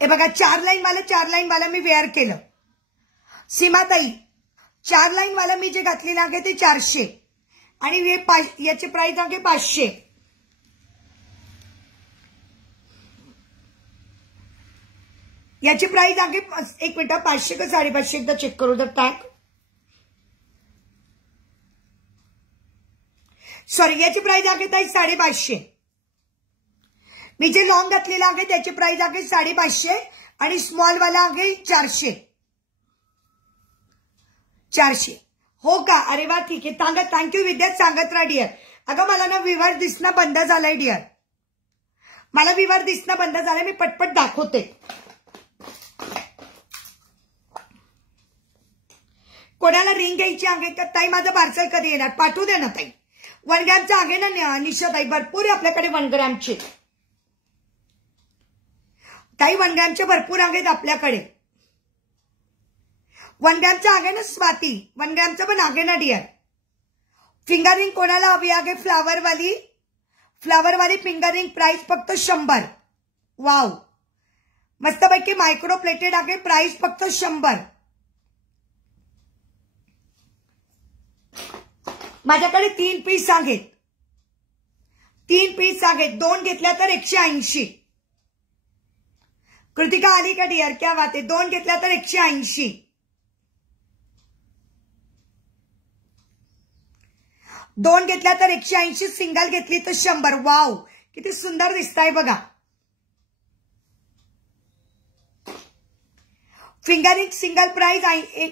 हे बघा 4 लाईन वाला मी वेअर केलं. सीमाताई 4 लाईन वाला मी जे घातलेलं आहे ते 400 आणि याची प्राइस आहे 500. याची प्राइस आहे 1 मिनिट 500 का 550 एकदा चेक करू तर टॅग. सॉरी याची प्राइस आहे ताई 550. मी जे लॉंग घातलेलं आहे त्याची प्राइस आहे 550 आणि स्मॉल वाला आहे 400. हो का? अरे वा ठीक आहे. सांगत थँक्यू विद्या सांगत राहा डिअर. अगं मला ना विवर दिसणं बंद झालंय डिअर. मला विवर दिसणं बंद झालंय. मी पटपट दाखवते. कोणाला रिंग घ्यायची आहे तर ताई माझं पार्सल कधी येणार? पाठवू दे ना ताई. 1 ग्रॅमचं आहे ना निशा ताई? भरपूर आपल्याकडे 1 ग्रॅमचे ताई. 1 ग्रॅमचे भरपूर आहेत आपल्याकडे. 1 ग्रॅमचं आहे ना स्वाती? 1 ग्रॅमचं पण आहे ना डिअर? फिंगरिंग कोणाला हवी आहे? फ्लावरवाली फिंगरिंग प्राइस फक्त 100. वाव मस्तपैकी मायक्रो प्लेटेड आहे. प्राइस फक्त 100. माझ्याकडे 3 पीस आहेत. 3 पीस आहेत. 2 घेतल्या तर 180. कृतिका आली का डिअर? क्या बात आहे. 2 घेतल्या तर 180. 2 घेतल्या तर 180. सिंगल घेतली तर 100. वाव किती सुंदर दिसताय बघा. फिंगरिंग सिंगल प्राइस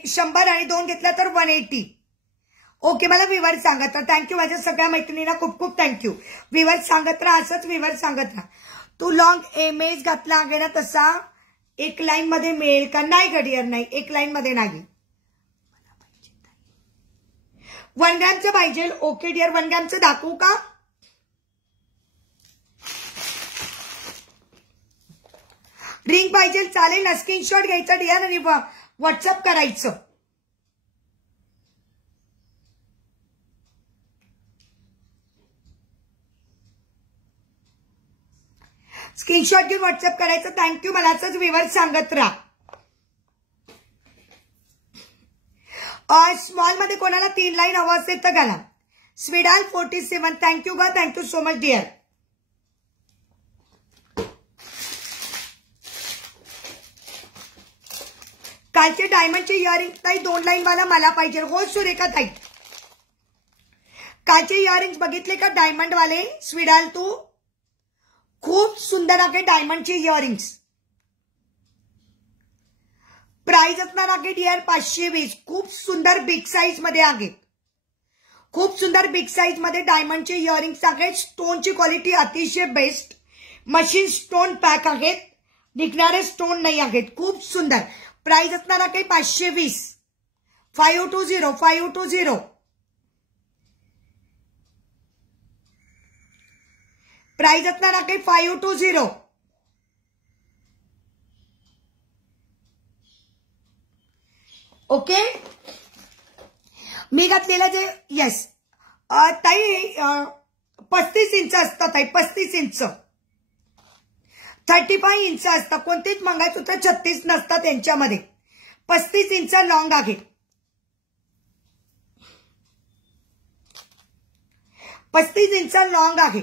100 आणि 2 घेतल्या तर 180. ओके मला विवर सांगत राहा. थँक्यू माझ्या सगळ्या मैत्रिणींना खूप खूप थँक्यू. विवर सांगत राहा. असंच विवर सांगत राहा. तू लॉंग एमएज घातला आहे ना तसा 1 लाईन मध्ये मिळेल का? नाही गडियर नाही 1 लाईन मध्ये नाही. 1 ग्रॅमचं पाहिजे. ओके डिअर 1 ग्रॅमचं दाखवू का? रिंग पाहिजे चालेल ना. स्क्रीनशॉट घ्यायचा डिअर आणि व्हॉट्सअप करायचं. स्क्रीनशॉट घेऊन व्हॉट्सअप करायचं. थँक्यू. मला असंच विवर सांगत राहा. स्मॉल मध्ये कोणाला 3 लाईन हवं असेल तर घाला. स्विडाल 47 थँक्यू ग. Thank you so much dear. कालचे डायमंडचे इयरिंग ताई 2 लाईन वाला मला पाहिजे. हो सुरेखा ताई कालचे इयरिंग्स बघितले का डायमंड वाले? स्विडाल तू खूप सुंदर आहे डायमंडचे इयरिंग्स. प्राइस असणार आहे डिअर 520. खूप सुंदर बिग साईज मध्ये आहे. खूप सुंदर बिग साईज मध्ये डायमंडचे इयरिंग्स आहेत. स्टोनची क्वालिटी अतिशय बेस्ट. मशीन स्टोन पॅक आहेत. निघणारे स्टोन नाही आहेत. खूप सुंदर. प्राइस असणार आहे 520. 520. प्राइस असणार आहे 520. ओके. मी घातलेलं जे येस ताई 35 इंच असतं ताई. 35 इंच. 35 इंच असतं. कोणतेच मंगळसूत्र 36 नसतं त्यांच्यामध्ये. 35 इंच लॉंग आहे. 35 इंच लॉंग आहे.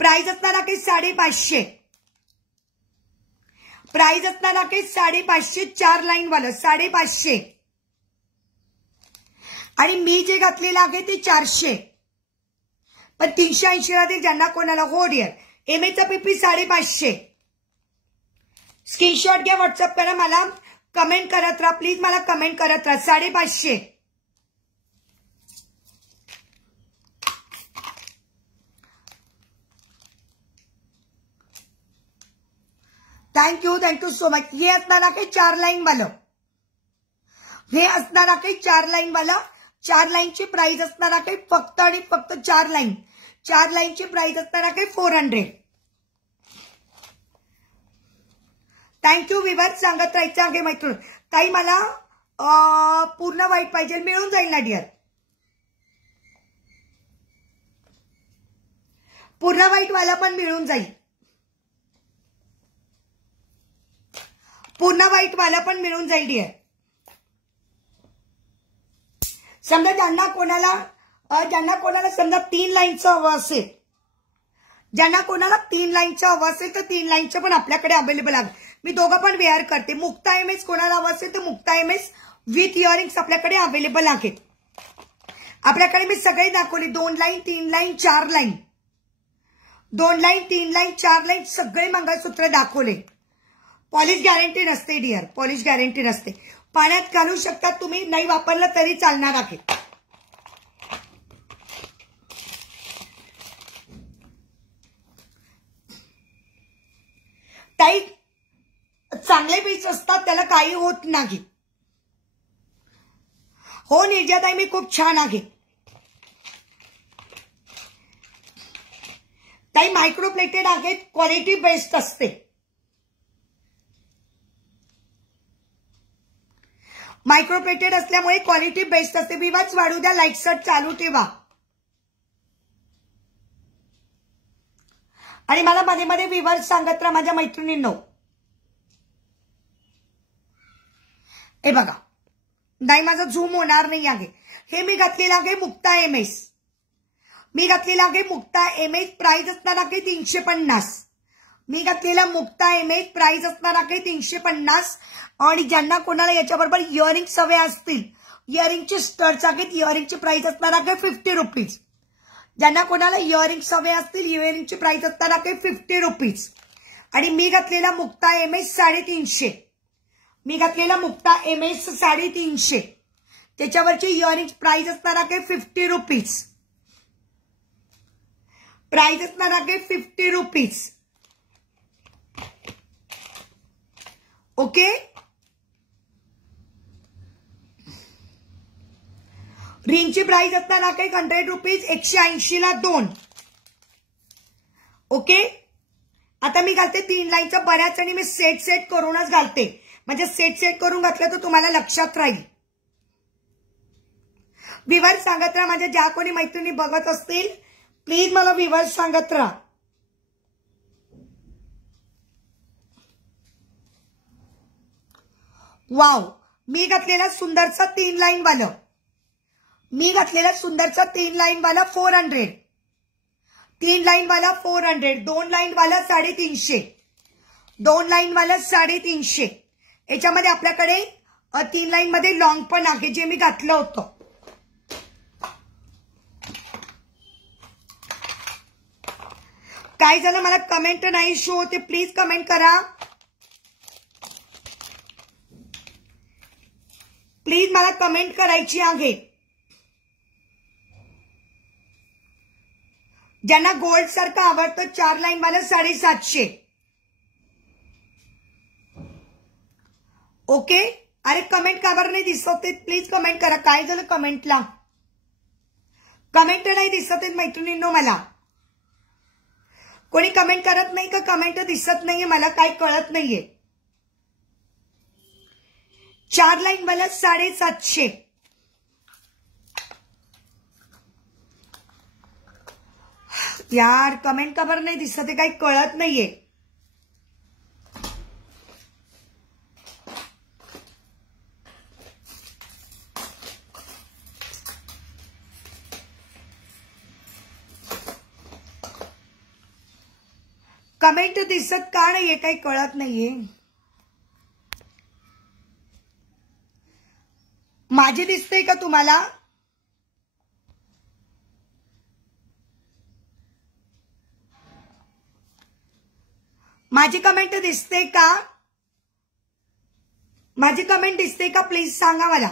प्राइस असणार आहे 550. प्राइस असणार आहे 550. 4 लाईन वाला 550. आणि मी जे घातलेलं आहे ते 400. पण 380 ला देईल ज्यांना कोणाला. हो डिअर. एमएचा पीपी 550. स्क्रीनशॉट घ्या. व्हॉट्सअप करा मला. कमेंट करत राहा प्लीज. मला कमेंट करत राहा. 550. Thank you so much. हे असणार आहे 4 लाईन वालं. हे असणार आहे 4 लाईन वाला. 4 लाईनची प्राइस असणार आहे फक्त आणि फक्त 4 लाईन. 4 लाईनची प्राइस असणार आहे 400. थँक्यू विवर. सांगत राहायचं आहे मैत्रीण. ताई मला पूर्ण व्हाईट पाहिजे. मिळून जाईल ना डिअर. पूर्ण व्हाईट वाला पण मिळून जाईल. पूर्ण व्हाईट वाला पण मिळून जाईल डिअर. समजा ज्यांना कोणाला समजा 3 लाईनचं हवं असेल. ज्यांना कोणाला 3 लाईनचं हवं असेल तर 3 लाईनचं पण आपल्याकडे अवेलेबल आहे. मी दोघं पण वेअर करते. मुक्ता एमएस कोणाला हवं असेल तर मुक्ता एमएस विथ इयरिंग्स आपल्याकडे अवेलेबल आहेत. आपल्याकडे मी सगळे दाखवले. 2 line 3 line 4 line. 2 line 3 line 4 line सगळे मंगळसूत्र दाखवले. पॉलिश गॅरंटी नसते डिअर. पॉलिश गॅरंटी नसते. पाण्यात घालू शकता तुम्ही. नाही वापरलं तरी चालणार आहे. ताई चांगले पीस असतात त्याला काही होत नाही. हो निर्जाताई मी खूप छान आहे. ताई मायक्रो प्लेटेड आहेत. क्वालिटी बेस्ट असते. मायक्रो प्लेटेड असल्यामुळे क्वालिटी बेस्ट असते. विवाच वाढू द्या. लाईक सर्च चालू ठेवा. आणि मला मध्ये मध्ये विवर्स सांगत राहा माझ्या मैत्रिणींनो. हे बघा. नाही माझा झूम होणार नाही आहे. हे मी घातलेलं आहे मुक्ता एमएस. मी घातलेलं आहे मुक्ता एमएस. प्राइस असणार आहे 350. मी घातलेला मुक्ता एमएस. प्राइस असणार आहे 350. आणि ज्यांना कोणाला याच्याबरोबर इयरिंग्स हवे असतील. इयरिंगचे स्टड्स आहेत. इयरिंगची प्राइस असणार आहे 50 रुपीज. ज्यांना कोणाला इयरिंग्स हवे असतील इयरिंगची प्राइस असणार आहे 50 रुपीज. आणि मी घातलेला मुक्ता एमएस 350. मी घातलेला मुक्ता एमएस 350. त्याच्यावरची इयरिंग्स प्राइस असणार आहे 50 रुपीज. प्राइस असणार आहे 50 रुपीज. ओके. रिंगची प्राइस असणार आहे 100 रुपीज. 180 ला 2. ओके. आता मी घालते 3 लाईनचं. बऱ्याच आणि मी सेट करूनच घालते. म्हणजे सेट करून घातलं तर तुम्हाला लक्षात राहील. विवर सांगत राहा. माझ्या ज्या कोणी मैत्रिणी बघत असतील प्लीज मला विवर सांगत राहा. वाव. मी घातलेला सुंदरचा 3 लाईन वाला. मी घातलेला सुंदरचा 3 लाईन वाला 400. 3 लाईन वाला 400. 2 लाईन वाला 350. 2 लाईन वाला 350. याच्यामध्ये आपल्याकडे 3 लाईन मध्ये लॉंग पण आहे जे मी घातलं होतं. काय झालं मला कमेंट नाही शो होते. प्लीज कमेंट करा. प्लीज मला कमेंट करायची आहे. ज्यांना गोल्ड सारखं आवडतं 4 लाईन मला 750. ओके. अरे कमेंट का बरं नाही दिसत? प्लीज कमेंट करा. काय झालं कमेंटला? कमेंट नाही दिसत आहेत मैत्रिणींनो मला. कोणी कमेंट करत नाही का? कमेंट दिसत नाहीये मला, काय कळत नाहीये. 4 लाईन मला 750. यार कमेंट का बरं नाही दिसत आहे? काही कळत नाहीये. कमेंट दिसत का नाहीये? काही कळत नाहीये. माझी दिसते का तुम्हाला? माझी कमेंट दिसते का? माझी कमेंट दिसते का? प्लीज सांगा मला.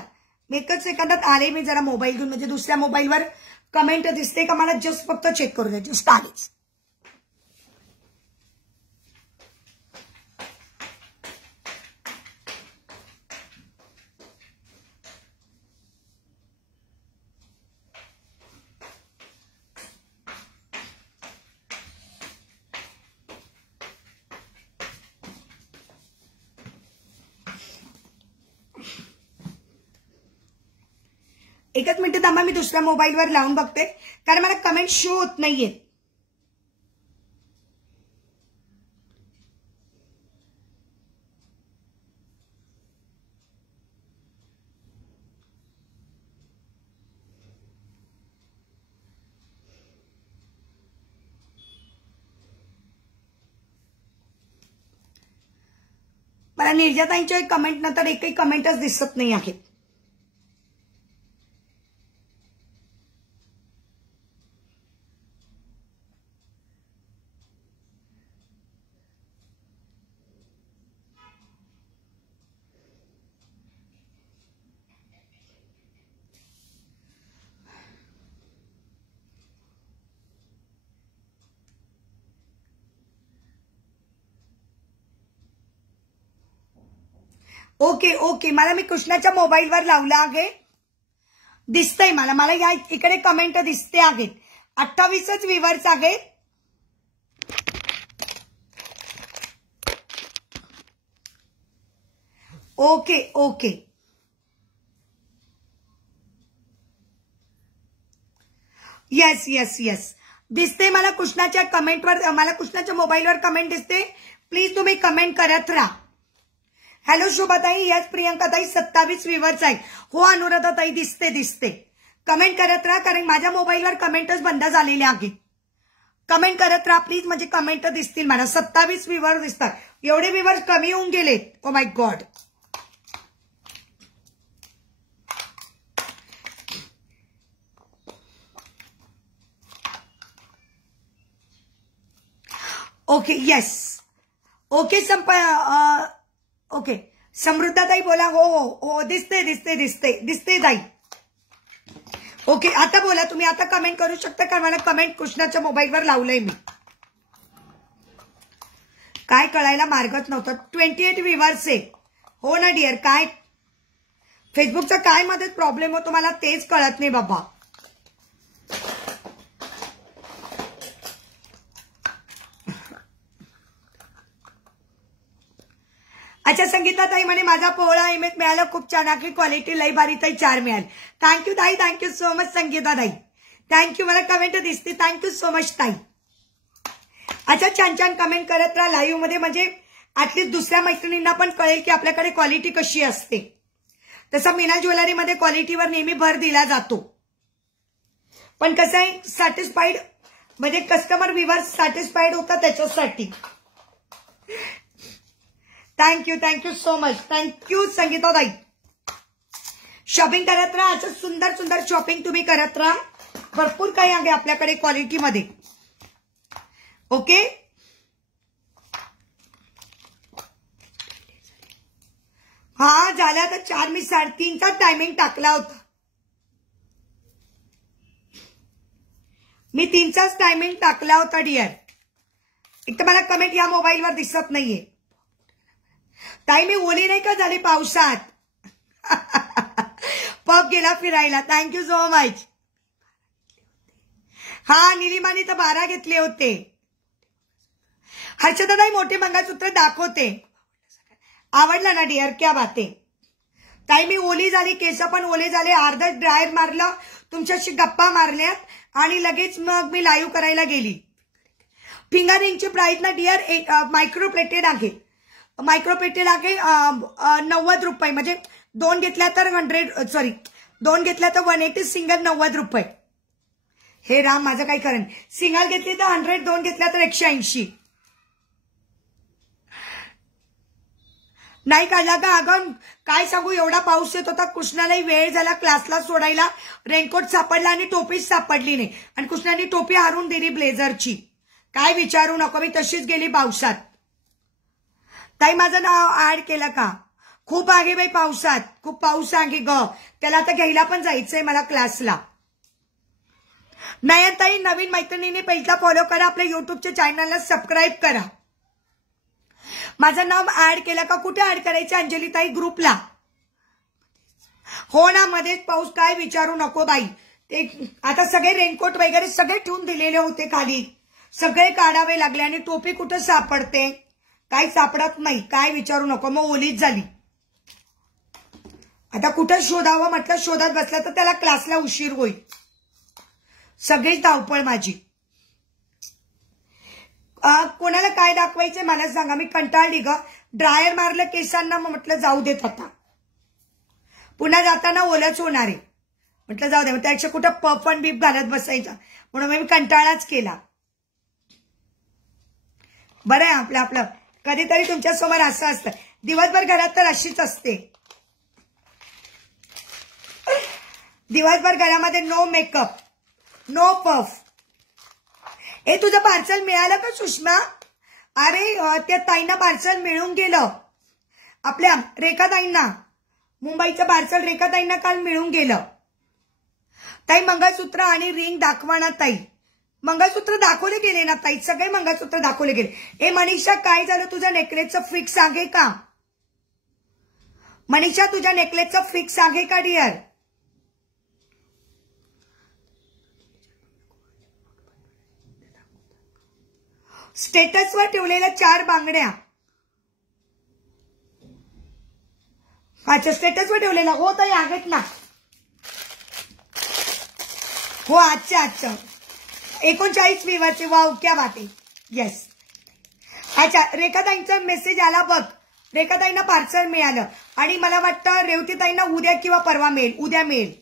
एकच सेकंदात आले मी जरा मोबाईल घेऊन, म्हणजे दुसऱ्या मोबाईलवर कमेंट दिसते का मला जस्ट फक्त चेक करू द्या. जस्ट आलीच. एकच मिनिट थांबा, मी दुसऱ्या मोबाईलवर लावून बघते, कारण मला कमेंट शो होत नाहीये. मला निर्जाताईंच्या कमेंट नंतर एकही कमेंटच दिसत नाही आहे. ओके ओके, मला मी कृष्णाच्या मोबाईलवर लावला आहे. दिसतंय मला. मला या इकडे कमेंट दिसते आहेत. 28च व्ह्यूअर्स आहेत. Okay okay. Yes yes yes, दिसते मला कृष्णाच्या कमेंटवर. मला कृष्णाच्या मोबाईलवर कमेंट दिसते. प्लीज तुम्ही कमेंट करत राहा. हॅलो शोभाताई. यस प्रियंकाताई. 27 व्ह्यूअर्स आहे. हो अनुराधाताई, दिसते दिसते. कमेंट करत राहा, कारण माझ्या मोबाईलवर कमेंटच बंद झालेले आहेत. कमेंट करत राहा प्लीज, म्हणजे कमेंट दिसतील मला. 27 व्ह्यूअर्स दिसतात. एवढे व्ह्यूअर्स कमी होऊन गेलेत. Oh my god. Okay yes. Okay okay समृद्धाताई बोला. हो हो हो, दिसते दिसते दिसते दिसते ताई. ओके आता बोला तुम्ही. आता कमेंट करू शकता, कारण मला कमेंट कृष्णाच्या मोबाईलवर लावलंय मी. काय कळायला मार्गच नव्हता. 28 व्ह्यूअर्स आहे. हो ना डिअर. काय फेसबुकचा काय मध्ये प्रॉब्लेम होतो मला तेच कळत नाही बाबा. अच्छा संगीताताई म्हणे माझा पोळा इमेज मिळाला, खूप छान आहे. क्वालिटी लई भारी ताई, 4 मिळाल. थँक्यू ताई. थँक्यू सो मच संगीताताई. थँक्यू. मला कमेंट दिसते. थँक्यू सो मच ताई. अच्छा छान छान कमेंट करत राहा लाईव्ह मध्ये, म्हणजे ऍटलीस्ट दुसऱ्या मैत्रिणींना पण कळेल की आपल्याकडे क्वालिटी कशी असते. तसं मीना ज्वेलरीमध्ये क्वालिटीवर नेहमी भर दिला जातो. पण कसं आहे, सॅटिस्फाईड म्हणजे कस्टमर व्ह्यूअर्स सॅटिस्फाईड होता त्याच्यासाठी. Thank you so much. थँक्यू संगीताताई. शॉपिंग करत राहा. असं सुंदर सुंदर शॉपिंग तुम्ही करत राहा. भरपूर काही आहे आपल्याकडे क्वालिटीमध्ये. ओके. हा झाला तर 4 मी 3:30चा टायमिंग टाकला होता. मी 3चाच टायमिंग टाकला होता डिअर. एक तर मला कमेंट या मोबाईलवर दिसत नाहीये. ताई मी ओली नाही का झाली पावसात. पब गेला फिरायला. Thank you so much. हा निलिमाने तर 12 घेतले होते. हर्षदाताई मोठे मंगळसूत्र दाखवते. आवडलं ना डिअर. क्या बात आहे. ताई मी ओली झाली. केस पण ओले झाले. अर्धा ड्रायर मारलं. तुमच्याशी गप्पा मारल्यात आणि लगेच मग मी लाईव्ह करायला गेली. फिंगर रिंगची प्राइस ना डिअर मायक्रोप्लेटेड आहे. मायक्रोप्लेटेड आहे 90 रुपये. म्हणजे 2 घेतल्या तर 2 घेतल्या तर 180. सिंगल 90 रुपये. हे राम माझं काही खरं नाही. सिंगल घेतली तर 100. 2 घेतल्या तर 180. नाही काढला का. अगं काय सांगू एवढा पाऊस येत होता. कृष्णालाही वेळ झाला क्लासला सोडायला. रेनकोट सापडला आणि टोपीच सापडली नाही. आणि कृष्णाने टोपी हारून दिली ब्लेझरची. काय विचारू नको. मी तशीच गेली पावसात. ताई माझं नाव ऍड केलं का. खूप आहे बाई पावसात. खूप पाऊस आहे ग. त्याला आता घ्यायला पण जायचंय मला क्लासला. नयनताई नवीन मैत्रिणीने पहिला फॉलो करा. आपल्या युट्यूबच्या चॅनलला सबस्क्राईब करा. माझं नाव ऍड केलं का. कुठे ऍड करायचं अंजलीताई. ग्रुपला. हो ना मध्येच पाऊस. काय विचारू नको बाई. ते आता सगळे रेनकोट वगैरे सगळे ठेवून दिलेले होते खाली. सगळे काढावे लागले आणि टोपी कुठं सापडते. काही सापडत नाही. काय विचारू नको. मग ओलीच झाली. आता कुठं शोधावं म्हटलं. शोधत बसलं तर त्याला क्लासला उशीर होईल. सगळीच धावपळ माझी. कोणाला काय दाखवायचं मला सांगा. मी कंटाळली ग. ड्रायर मारलं केसांना. मग म्हटलं जाऊ देत आता. पुन्हा जाताना ओलच होणार आहे. म्हटलं जाऊ दे. त्यापेक्षा कुठं पफ आणि बीप घालत बसायचा. म्हणून मी कंटाळाच केला. बरं आहे आपलं आपलं. कधीतरी तुमच्या समोर असं असतं. दिवसभर घरात तर अशीच असते. दिवसभर घरामध्ये नो मेकअप नो पफ. ए तुझं पार्सल मिळालं का सुषमा. अरे त्या ताईंना पार्सल मिळून गेलं. आपल्या रेखाताईंना. मुंबईचं पार्सल रेखाताईंना काल मिळून गेलं. ताई मंगळसूत्र आणि रिंग दाखवा ना ताई. मंगळसूत्र दाखवले गेले ना ताई. सगळे मंगळसूत्र दाखवले गेले. ए मनीषा काय झालं. तुझं नेकलेसचं फिक्स आहे का. मनीषा तुझ्या नेकलेसचं फिक्स आहे का डिअर. स्टेटसवर ठेवलेल्या 4 बांगड्या. अच्छा स्टेटसवर ठेवलेला. हो ताई आहेत ना. हो अच्छा 39 विवाचे. वाव क्या बात आहे. येस. अच्छा रेखाताईंचा मेसेज आला बघ. रेखाताईंना पार्सल मिळालं. आणि मला वाटतं रेवतीताईंना उद्या किंवा परवा मिळेल. उद्या मिळेल.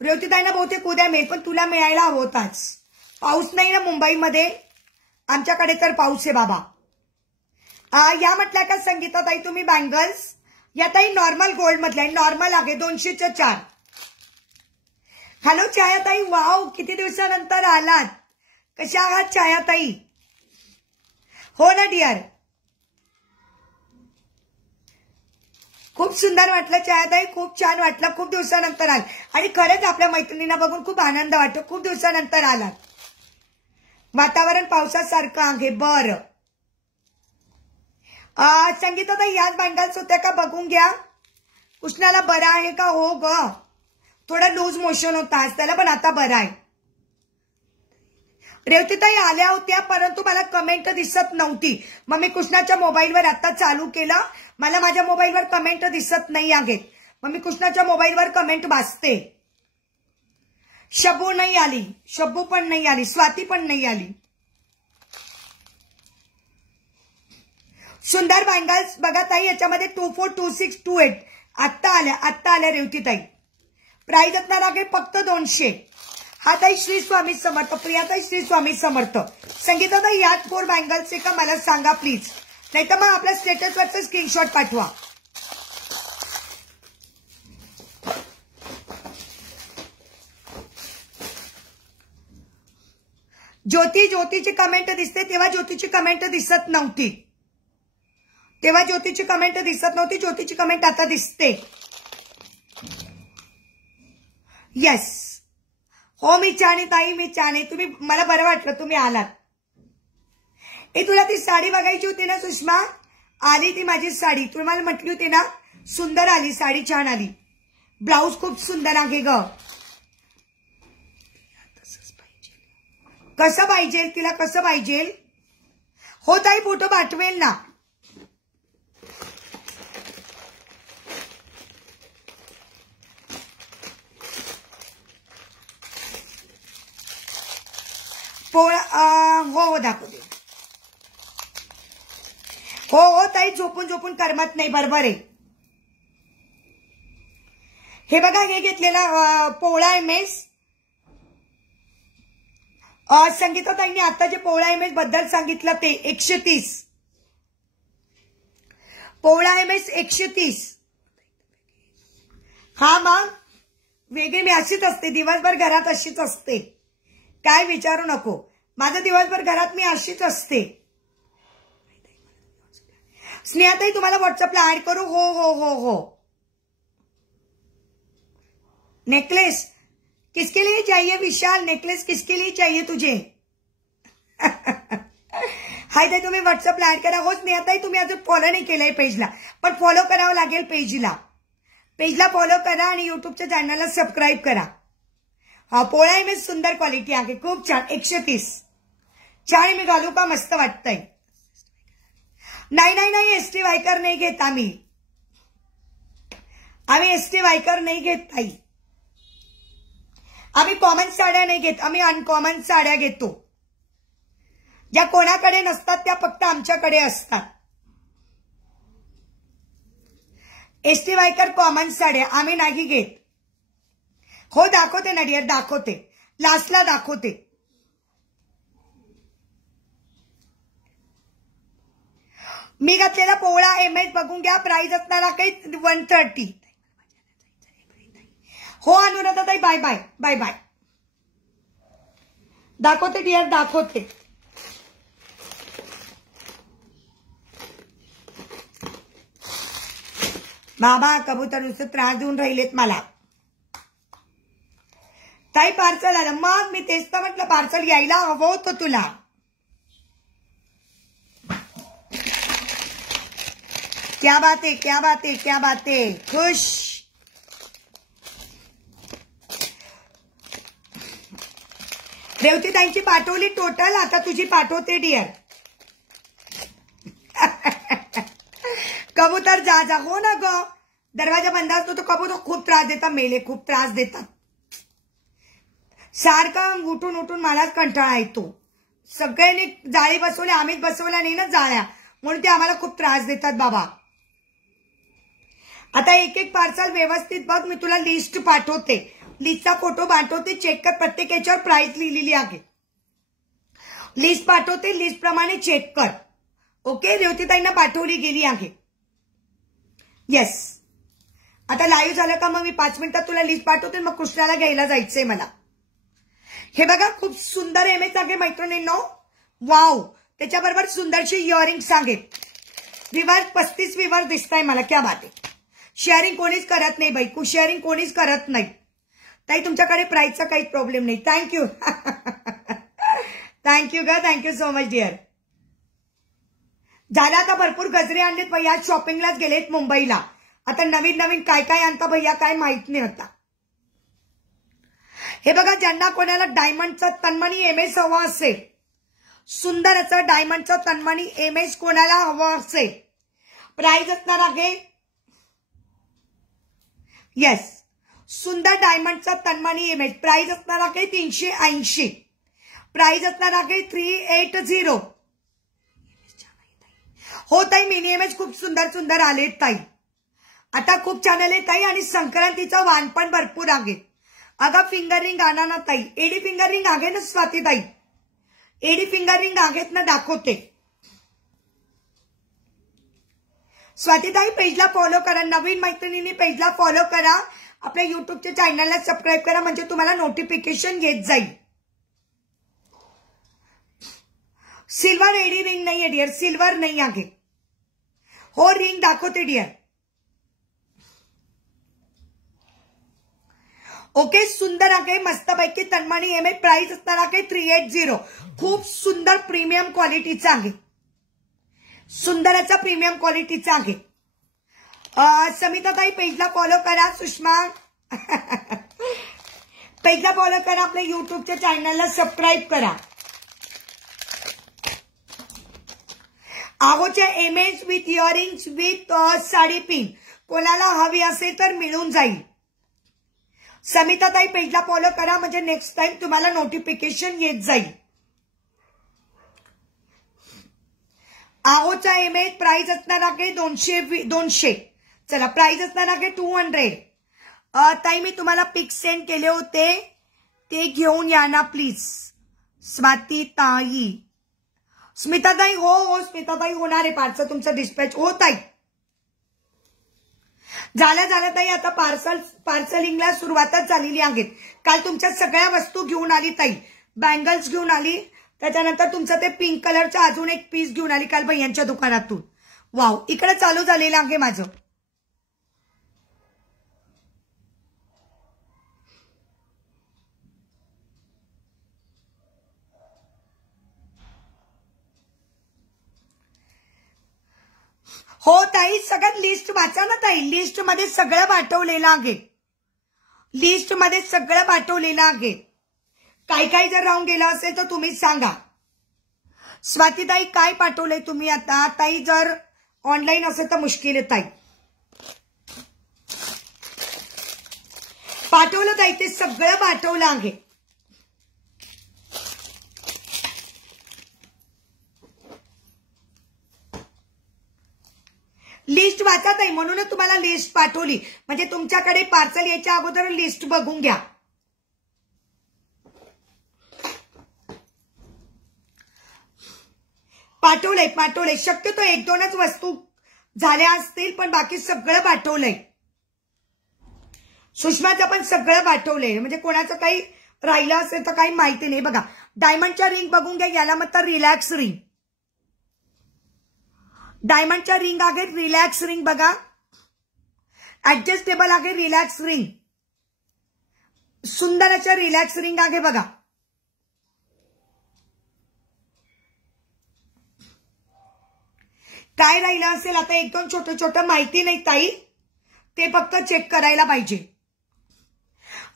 रेवतीताईंना बहुतेक उद्या मिळेल. पण तुला मिळायला हवं होताच. पाऊस नाही ना मुंबईमध्ये. आमच्याकडे तर पाऊस आहे बाबा. या म्हटल्या का संगीताताई तुम्ही बँगल्स. या ताई नॉर्मल गोल्ड मधल्या. नॉर्मल आहे 200च्या 4. हॅलो छायाताई. वाव किती दिवसानंतर आलात. कशा आहात छायाताई. हो ना डिअर. खूप सुंदर वाटलं छायाताई. खूप छान वाटलं. खूप दिवसानंतर आल. आणि खरंच आपल्या मैत्रिणींना बघून खूप आनंद वाटतो. खूप दिवसानंतर आलात. वातावरण पावसासारखं आहे. बरं संगीताताई याच बँगल्स होत्या का बघून घ्या. कृष्णाला बरं आहे का. हो ग थोडा लूज मोशन होता आज त्याला. पण आता बरं आहे. रेवतीताई आल्या होत्या परंतु मला कमेंट दिसत नव्हती. मग मी कृष्णाच्या मोबाईलवर आता चालू केलं. मला माझ्या मोबाईलवर कमेंट दिसत नाही आहेत. मग मी कृष्णाच्या मोबाईलवर कमेंट वाचते. शबू नाही आली. शबू पण नाही आली. स्वाती पण नाही आली. सुंदर बँगल्स बघा ताई. याच्यामध्ये 24, 26, 28 आत्ता आल्या रेवतीताई. प्राइस असणार आहे फक्त 200. हा ताई श्री स्वामी समर्थ. प्रियाताई श्री स्वामी समर्थ. संगीताताई यात 4 बँगल्स आहे का मला सांगा प्लीज. नाही तर मग आपल्या स्टेटसवरचा स्क्रीनशॉट पाठवा. ज्योतीची कमेंट दिसते. तेव्हा ज्योतीची कमेंट दिसत नव्हती. ज्योतीची कमेंट आता दिसते. येस हो मी छान आहे ताई, मी छान आहे. तुम्ही, मला बरं वाटलं तुम्ही आलात. तुला ती साडी बघायची होती ना सुषमा, आली ती माझी साडी. तुम्हाला म्हटली होती ना, सुंदर आली साडी, छान आली. ब्लाऊज खूप सुंदर आहे ग. कसं पाहिजे तिला, कसं पाहिजे? हो ताई फोटो पाठवेल ना. हो दाखवते. हो ताई, झोपून झोपून करमत नाही, बरोबर आहे. हे बघा, हे घेतलेला पोळा इमेज. संगीताताईंनी आता जे पोळा इमेज बद्दल सांगितलं ते 130. पोळा इमेज 130. हा मग वेगळी मी अशीच असते, दिवसभर घरात अशीच असते, काय विचारू नको. माझं दिवसभर घरात मी अशीच असते. स्नेहाताई तुम्हाला व्हॉट्सअपला ऍड करू? हो हो हो हो. नेकलेस किसके लिए चाहिए विशाल? नेकलेस किसके लिए चाहिए तुझे? हाय ताई, तुम्ही व्हॉट्सअपला ऍड करा. हो स्नेहाताई, तुम्ही अजून फॉलो नाही केलंय पेजला, पण फॉलो करावं लागेल पेजला. पेजला फॉलो करा आणि युट्यूबच्या चॅनलला सबस्क्राईब करा. हा पोळा इमेज सुंदर क्वालिटी आहे, खूप छान. 130 छान. मी घालू का? मस्त वाटतंय. नाही नाही नाही, एसटी वायकर नाही घेत आम्ही एसटी वायकर नाही घेत ताई. आम्ही कॉमन साड्या नाही घेत, आम्ही अनकॉमन साड्या घेतो. ज्या कोणाकडे नसतात त्या फक्त आमच्याकडे असतात. एसटी वायकर कॉमन साड्या आम्ही नाही घेत. हो दाखवते ना डिअर, दाखवते, लास्टला दाखवते. मी घातलेला पोळा इमेज बघून घ्या. प्राइस असणारा काही 130. हो अनुराधाताई, बाय बाय बाय बाय. दाखवते डिअर, दाखवते. बाबा कबूतर नुसतं त्रास देऊन राहिलेत मला. ताई पार्सल आलं. मग मी तेच तर म्हटलं, पार्सल यायला हवं होतं तुला. क्या बात है, क्या बात है, क्या बात है. खुश. रेवती ताईंची पाठवली टोटल, आता तुझी पाठवते डिअर. कबूतर जा जा. हो ना ग, दरवाजा बंद असतो तो कबूतर खूप त्रास देतात, मेले खूप त्रास देतात. सारखं उठून उठून मलाच कंटाळा येतो. सगळ्यांनी जाळी बसवल्या, आम्हीच बसवल्या नाही ना जाळ्या, म्हणून ते आम्हाला खूप त्रास देतात बाबा. आता एक एक पार्सल व्यवस्थित बघ, मी तुला लिस्ट पाठवते, लिस्टचा फोटो पाठवते, चेक कर. प्रत्येक याच्यावर प्राइस लिहिलेली आहे. लिस्ट पाठवते, लिस्ट प्रमाणे चेक कर. ओके, रेवतीताईंना पाठवली गेली आहे. येस. आता लाईव्ह झालं का मग मी 5 मिनिटात तुला लिस्ट पाठवते, मग कृष्णाला घ्यायला जायचंय मला. हे बघा, खूप सुंदर इमेज आहे मैत्रिणींनो. वाव, त्याच्याबरोबर सुंदरशी इयरिंग्स आहेत. विवर 35 विवर दिसताय मला. क्या बात आहे. शेअरिंग कोणीच करत नाही बाई, शेअरिंग कोणीच करत नाही ताई. तुमच्याकडे प्राइसचा काही प्रॉब्लेम नाही. थँक्यू. थँक्यू ग, थँक्यू सो मच डिअर. झालं आता भरपूर गजरे आणलेत भैया, शॉपिंगलाच गेलेत मुंबईला. आता नवीन नवीन काय काय आणता भैया काय माहित नाही आता. हे बघा, ज्यांना कोणाला डायमंडचा तन्मणी इमेज हवा असेल, सुंदर असं डायमंडचा तन्मणी इमेज कोणाला हवा असेल, प्राइस असणार आहे. येस, सुंदर डायमंडचा तन्मणी इमेज प्राइस असणार आहे 380. प्राइस असणार आहे 380. हो ताई, मिनी इमेज खूप सुंदर सुंदर आलेत ताई. आता खूप छान आले ताई. आणि संक्रांतीचा वाण पण भरपूर आहे. अगं फिंगर रिंग आणा ना ताई. एडी फिंगर रिंग आहे ना स्वाती ताई, एडी फिंगर रिंग आहेत ना, दाखवते. स्वाती ताई पेजला फॉलो करा. नवीन मैत्रिणींनी पेजला फॉलो करा. आपल्या युट्यूबच्या चॅनलला सबस्क्राईब करा, म्हणजे तुम्हाला नोटिफिकेशन येत जाईल. सिल्वर एडी रिंग नाही आहे डिअर, सिल्वर नाही आहे. हो रिंग दाखवते डिअर. ओके, सुंदर आहे, मस्तपैकी तन्मणी एमए. प्राइस असणार आहे 380. खूप सुंदर प्रीमियम क्वालिटीचा आहे, सुंदर प्रीमियम क्वालिटीचा आहे. समिताताई पेजला फॉलो करा. सुषमा पेजला फॉलो करा. आपल्या युट्यूबच्या चॅनलला सबस्क्राईब करा. आगोचे image with earrings with sari pin कोणाला हवी असेल तर मिळून जाईल. समिताताई पेजला फॉलो करा म्हणजे नेक्स्ट टाइम तुम्हाला नोटिफिकेशन येत जाईल. आगोचा इमेज प्राइस असणार आहे 200. चला, प्राइस असणार आहे 200. ताई मी तुम्हाला पिक सेंड केले होते ते घेऊन या ना प्लीज. स्वाती ताई, स्मिताताई. हो स्मिताताई, होणार आहे पार्सल तुमचं डिस्पॅच. हो ताई, झालं ताई. आता पार्सलिंगला सुरुवातच झालेली आहे. काल तुमच्या सगळ्या वस्तू घेऊन आली ताई. बँगल्स घेऊन आली, त्याच्यानंतर तुमचं ते पिंक कलरचा अजून एक पीस घेऊन आली काल भैयांच्या दुकानातून. वाव, इकडे चालू झालेलं आहे माझं. हो ताई, सगळ्यात लिस्ट वाचा ना ताई. लिस्ट मध्ये सगळं पाठवलेलं आहे. लिस्ट मध्ये सगळं पाठवलेलं आहे. काही जर राहून गेलं असेल तर तुम्ही सांगा. स्वातीताई काय पाठवलंय तुम्ही आता? ताई जर ऑनलाईन असेल तर मुश्किल आहे ताई. पाठवलं ताई, ते सगळं पाठवलं आहे. लिस्ट वाचा ताई, म्हणूनच तुम्हाला लिस्ट पाठवली. म्हणजे तुमच्याकडे पार्सल यायच्या अगोदर लिस्ट बघून घ्या. पाठवलंय. शक्यतो 1-2च वस्तू झाल्या असतील, पण बाकी सगळं पाठवलंय. सुषमाचं पण सगळं पाठवलंय. म्हणजे कोणाचं काही राहिलं असेल तर काही माहिती नाही. बघा, डायमंडच्या रिंग बघून घ्या. याला म्हणतात रिलॅक्स रिंग. डायमंडच्या रिंग आहे, रिलॅक्स रिंग बघा. ऍडजस्टेबल आहे रिलॅक्स रिंग. सुंदर अशा रिलॅक्स रिंग आहे बघा. काय राहिलं असेल आता 1-2 छोटं माहिती नाही ताई, ते फक्त चेक करायला पाहिजे.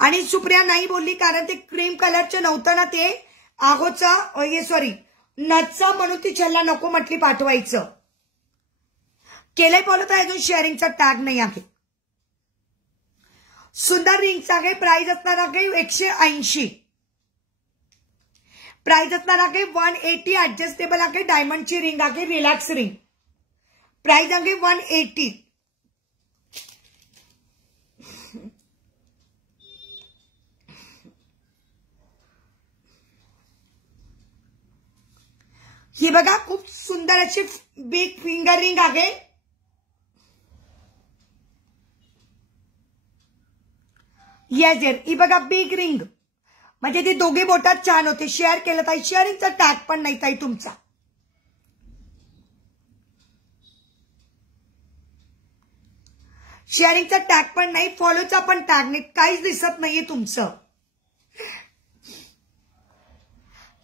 आणि सुप्रिया नाही बोलली कारण ते क्रीम कलरचं नव्हतं ना, ते आगोचं सॉरी नथचं, म्हणून ती छल्ला नको म्हटली पाठवायचं. केलंय फॉलो तर अजून शेअरिंगचा टॅग नाही आहे. सुंदर रिंगचा आहे. प्राइस असणार आहे 180. प्राइस असणार आहे 180. ऍडजस्टेबल आहे. डायमंडची रिंग आहे, रिलॅक्स रिंग. प्राइस आहे 180. ही बघा, खूप सुंदर अशी बिग फिंगर रिंग आहे. येस, ही बघा बिग रिंग. म्हणजे ती दोघे बोटात छान होते. शेअर केलं ताई. शेअरिंगचा टॅग पण नाही ताई तुमचा. शेअरिंगचा टॅग पण नाही, फॉलोचा पण टॅग नाही, काहीच दिसत नाहीये तुमचं.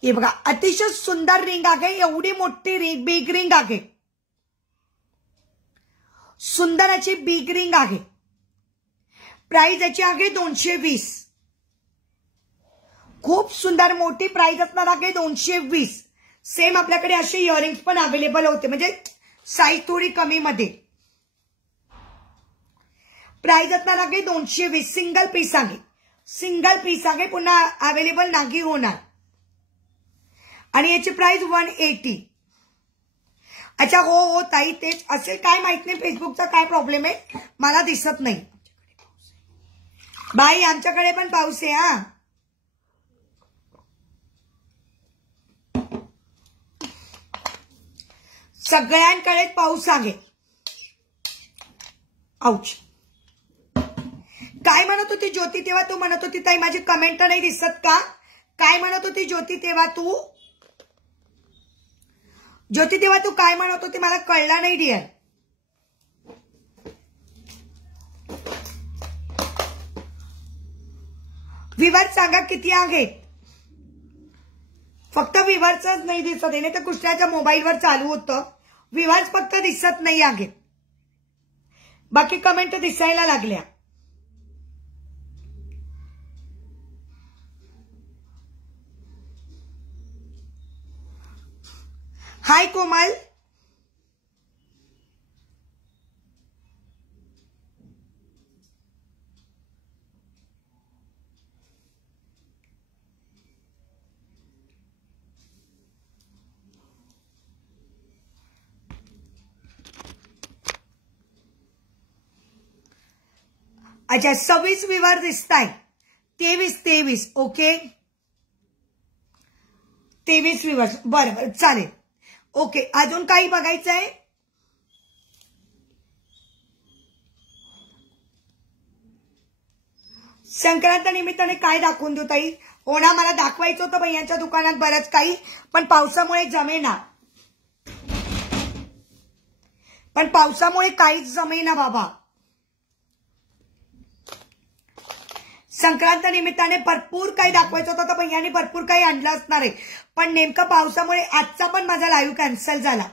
हे बघा, अतिशय सुंदर रिंग आहे. एवढी मोठी रिंग, बिग रिंग आहे. सुंदर अशी बिग रिंग आहे. प्राइस याची आहे 220. खूप सुंदर मोठी प्राइस असणार आहे 220. सेम आपल्याकडे असे इयरिंग्स पण अवेलेबल होते, म्हणजे साईज थोडी कमी मध्ये. प्राइस असणार आहे 220. सिंगल पीस आहे. सिंगल पीस आहे, पुन्हा अवेलेबल नाही होणार. आणि याची प्राइस 180. अच्छा, हो ताई, तेच असेल. काय माहित नाही फेसबुकचा काय प्रॉब्लेम आहे, मला दिसत नाही. बाई, आमच्याकडे पण पाऊस आहे. हा, सगळ्यांकडेच पाऊस आहे. आउच. काय म्हणत होती ज्योती तेव्हा? तू म्हणत होती ताई माझी कमेंट नाही दिसत का? काय म्हणत होती ज्योती तेव्हा तू? ज्योती तेव्हा तू काय म्हणत होती मला कळला नाही डिअर. विवर सांगा किती आहेत. फक्त विवर्सच नाही दिसत आहे, नाही तर कृष्णाच्या मोबाईलवर चालू होतं. विवर्स फक्त दिसत नाही आहेत, बाकी कमेंट दिसायला लागल्या. हाय कोमल. अच्छा 26 विवर दिसताय. 23 ओके. 23 विवर बरोबर चालेल. ओके अजून काही बघायचंय. संक्रांत निमित्ताने काय दाखवून देऊ ताई. हो ना मला दाखवायचं होतं भैयांच्या दुकानात बरंच काही, पण पावसामुळे जमेना. काहीच जमेना बाबा. संक्रांत निमित्ताने भरपूर काही दाखवायचं होतं, तर भैयाने भरपूर काही आणलं असणार आहे, पण नेमकं पावसामुळे आजचा पण माझा लाईव्ह कॅन्सल झाला.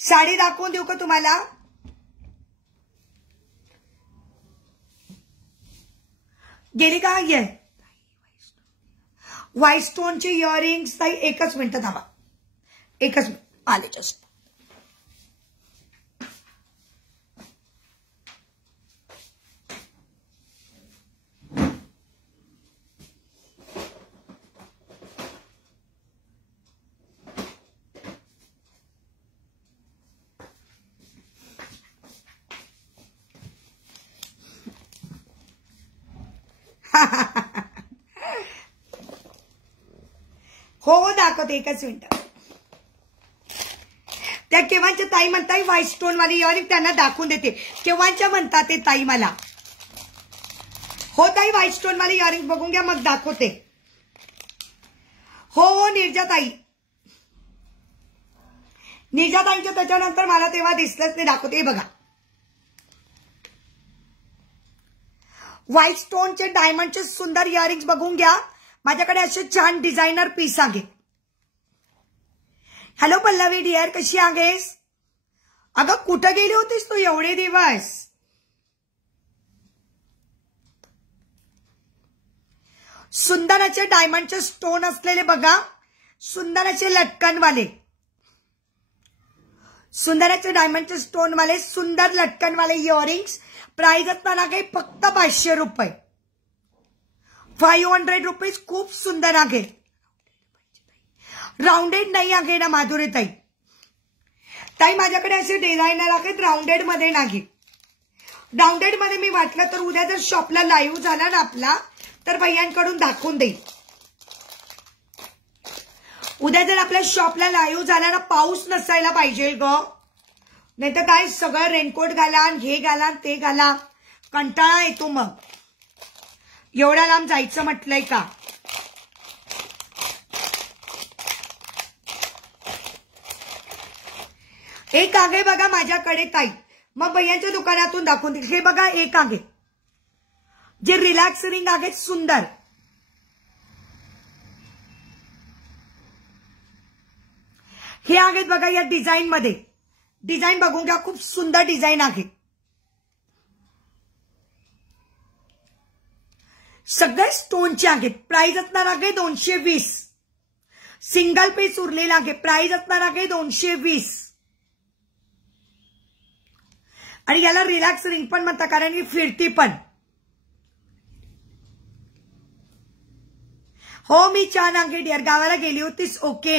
साडी दाखवून देऊ का तुम्हाला. गेली का. ये व्हाईट स्टोनचे इयरिंग्स ताई. एकच मिनिट थांबा, एकच मिनिट आले जस्ट. हो दाखवते एकच मिनिट. त्या केव्हाच्या ताई म्हणताय व्हाईट स्टोन वाली इयरिंग त्यांना दाखवून देते. केव्हाच्या म्हणतात ते ताई मला. हो ताई व्हाईट स्टोन वाली इयरिंग बघून घ्या मग दाखवते. हो निर्जाताई. निर्जाताईंच्या त्याच्यानंतर मला तेव्हा दिसलंच नाही. दाखवते बघा. व्हाईट स्टोनचे डायमंडचे सुंदर इयरिंग्स बघून घ्या. माझ्याकडे असे छान डिझायनर पीस आहे. हॅलो पल्लवी डिअर कशी आहेस. अगं कुठं गेली होतीस तू एवढे दिवस. सुंदर असे डायमंडचे स्टोन असलेले बघा. सुंदर असे लटकनवाले. सुंदर असे डायमंडचे स्टोनवाले सुंदर लटकनवाले इयरिंग्स. प्राइस असताना काही फक्त 500 रुपये. 500 रुपीज. खूप सुंदर आहे. राउंडेड नाही आहे ना माधुरी ताई. ताई माझ्याकडे असे डिझायनर आहेत राउंडेड मध्ये नाही. राउंडेड मध्ये मी वाटलं तर उद्या जर शॉपला लाईव्ह झाला ना आपला तर भैयांकडून दाखवून देईल. उद्या जर आपल्या शॉपला लाईव्ह झाला ना पाऊस नसायला पाहिजे ग. नाही तर काय सगळं रेनकोट घाला हे घाला ते घाला कंटाळा येतो मग. एवढा लांब जायचं म्हटलंय का. एक आहे बघा माझ्याकडे ताई. मग भैयांच्या दुकानातून दाखवून देईल. हे बघा एक आहे जे रिलॅक्स रिंग आहेत सुंदर. हे आहेत बघा या डिझाईन मध्ये. डिझाईन बघून घ्या खूप सुंदर डिझाईन आहे. सगळे स्टोनचे आहेत. प्राइस असणार आहे 220. सिंगल पीस उरलेला आहे. प्राइस असणार आहे 220. आणि याला रिलॅक्स रिंग पण म्हणतात कारण ही फिरती पण. हो मी छान आहे डिअर. गावाला गेली होतीस. ओके.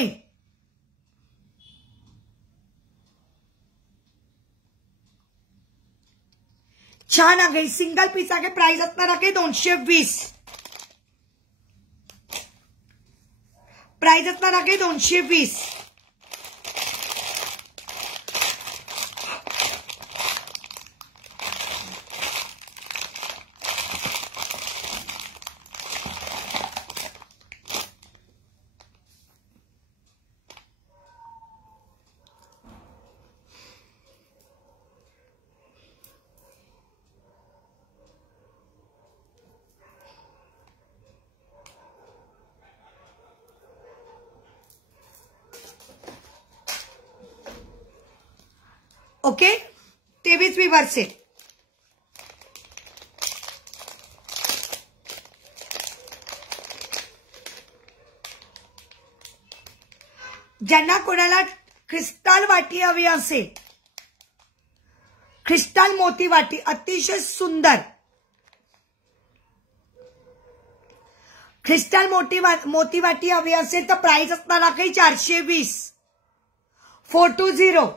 छान आहे. सिंगल पीस आहे. प्राइस असणार आहे 220. प्राइस असणार आहे 220. ओके 23 विवर्स आहे. ज्यांना कोणाला क्रिस्टल वाटी हवी असेल, क्रिस्टल मोती वाटी अतिशय सुंदर, क्रिस्टल मोती वाटी हवी असेल तर प्राइस असणार आहे 420. 420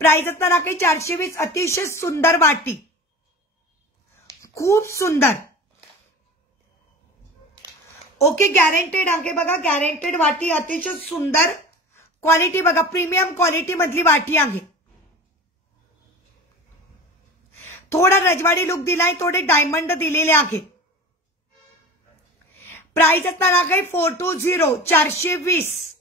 प्राइस असणार आहे 420. अतिशय सुंदर वाटी, खूप सुंदर. ओके गॅरंटेड आहे बघा, गॅरंटेड वाटी अतिशय सुंदर क्वालिटी बघा, प्रीमियम क्वालिटी मधली वाटी आहे. थोडा रजवाडी लुक दिलाय, थोडे डायमंड दिलेले आहेत. प्राइस असणार आहे 420 420.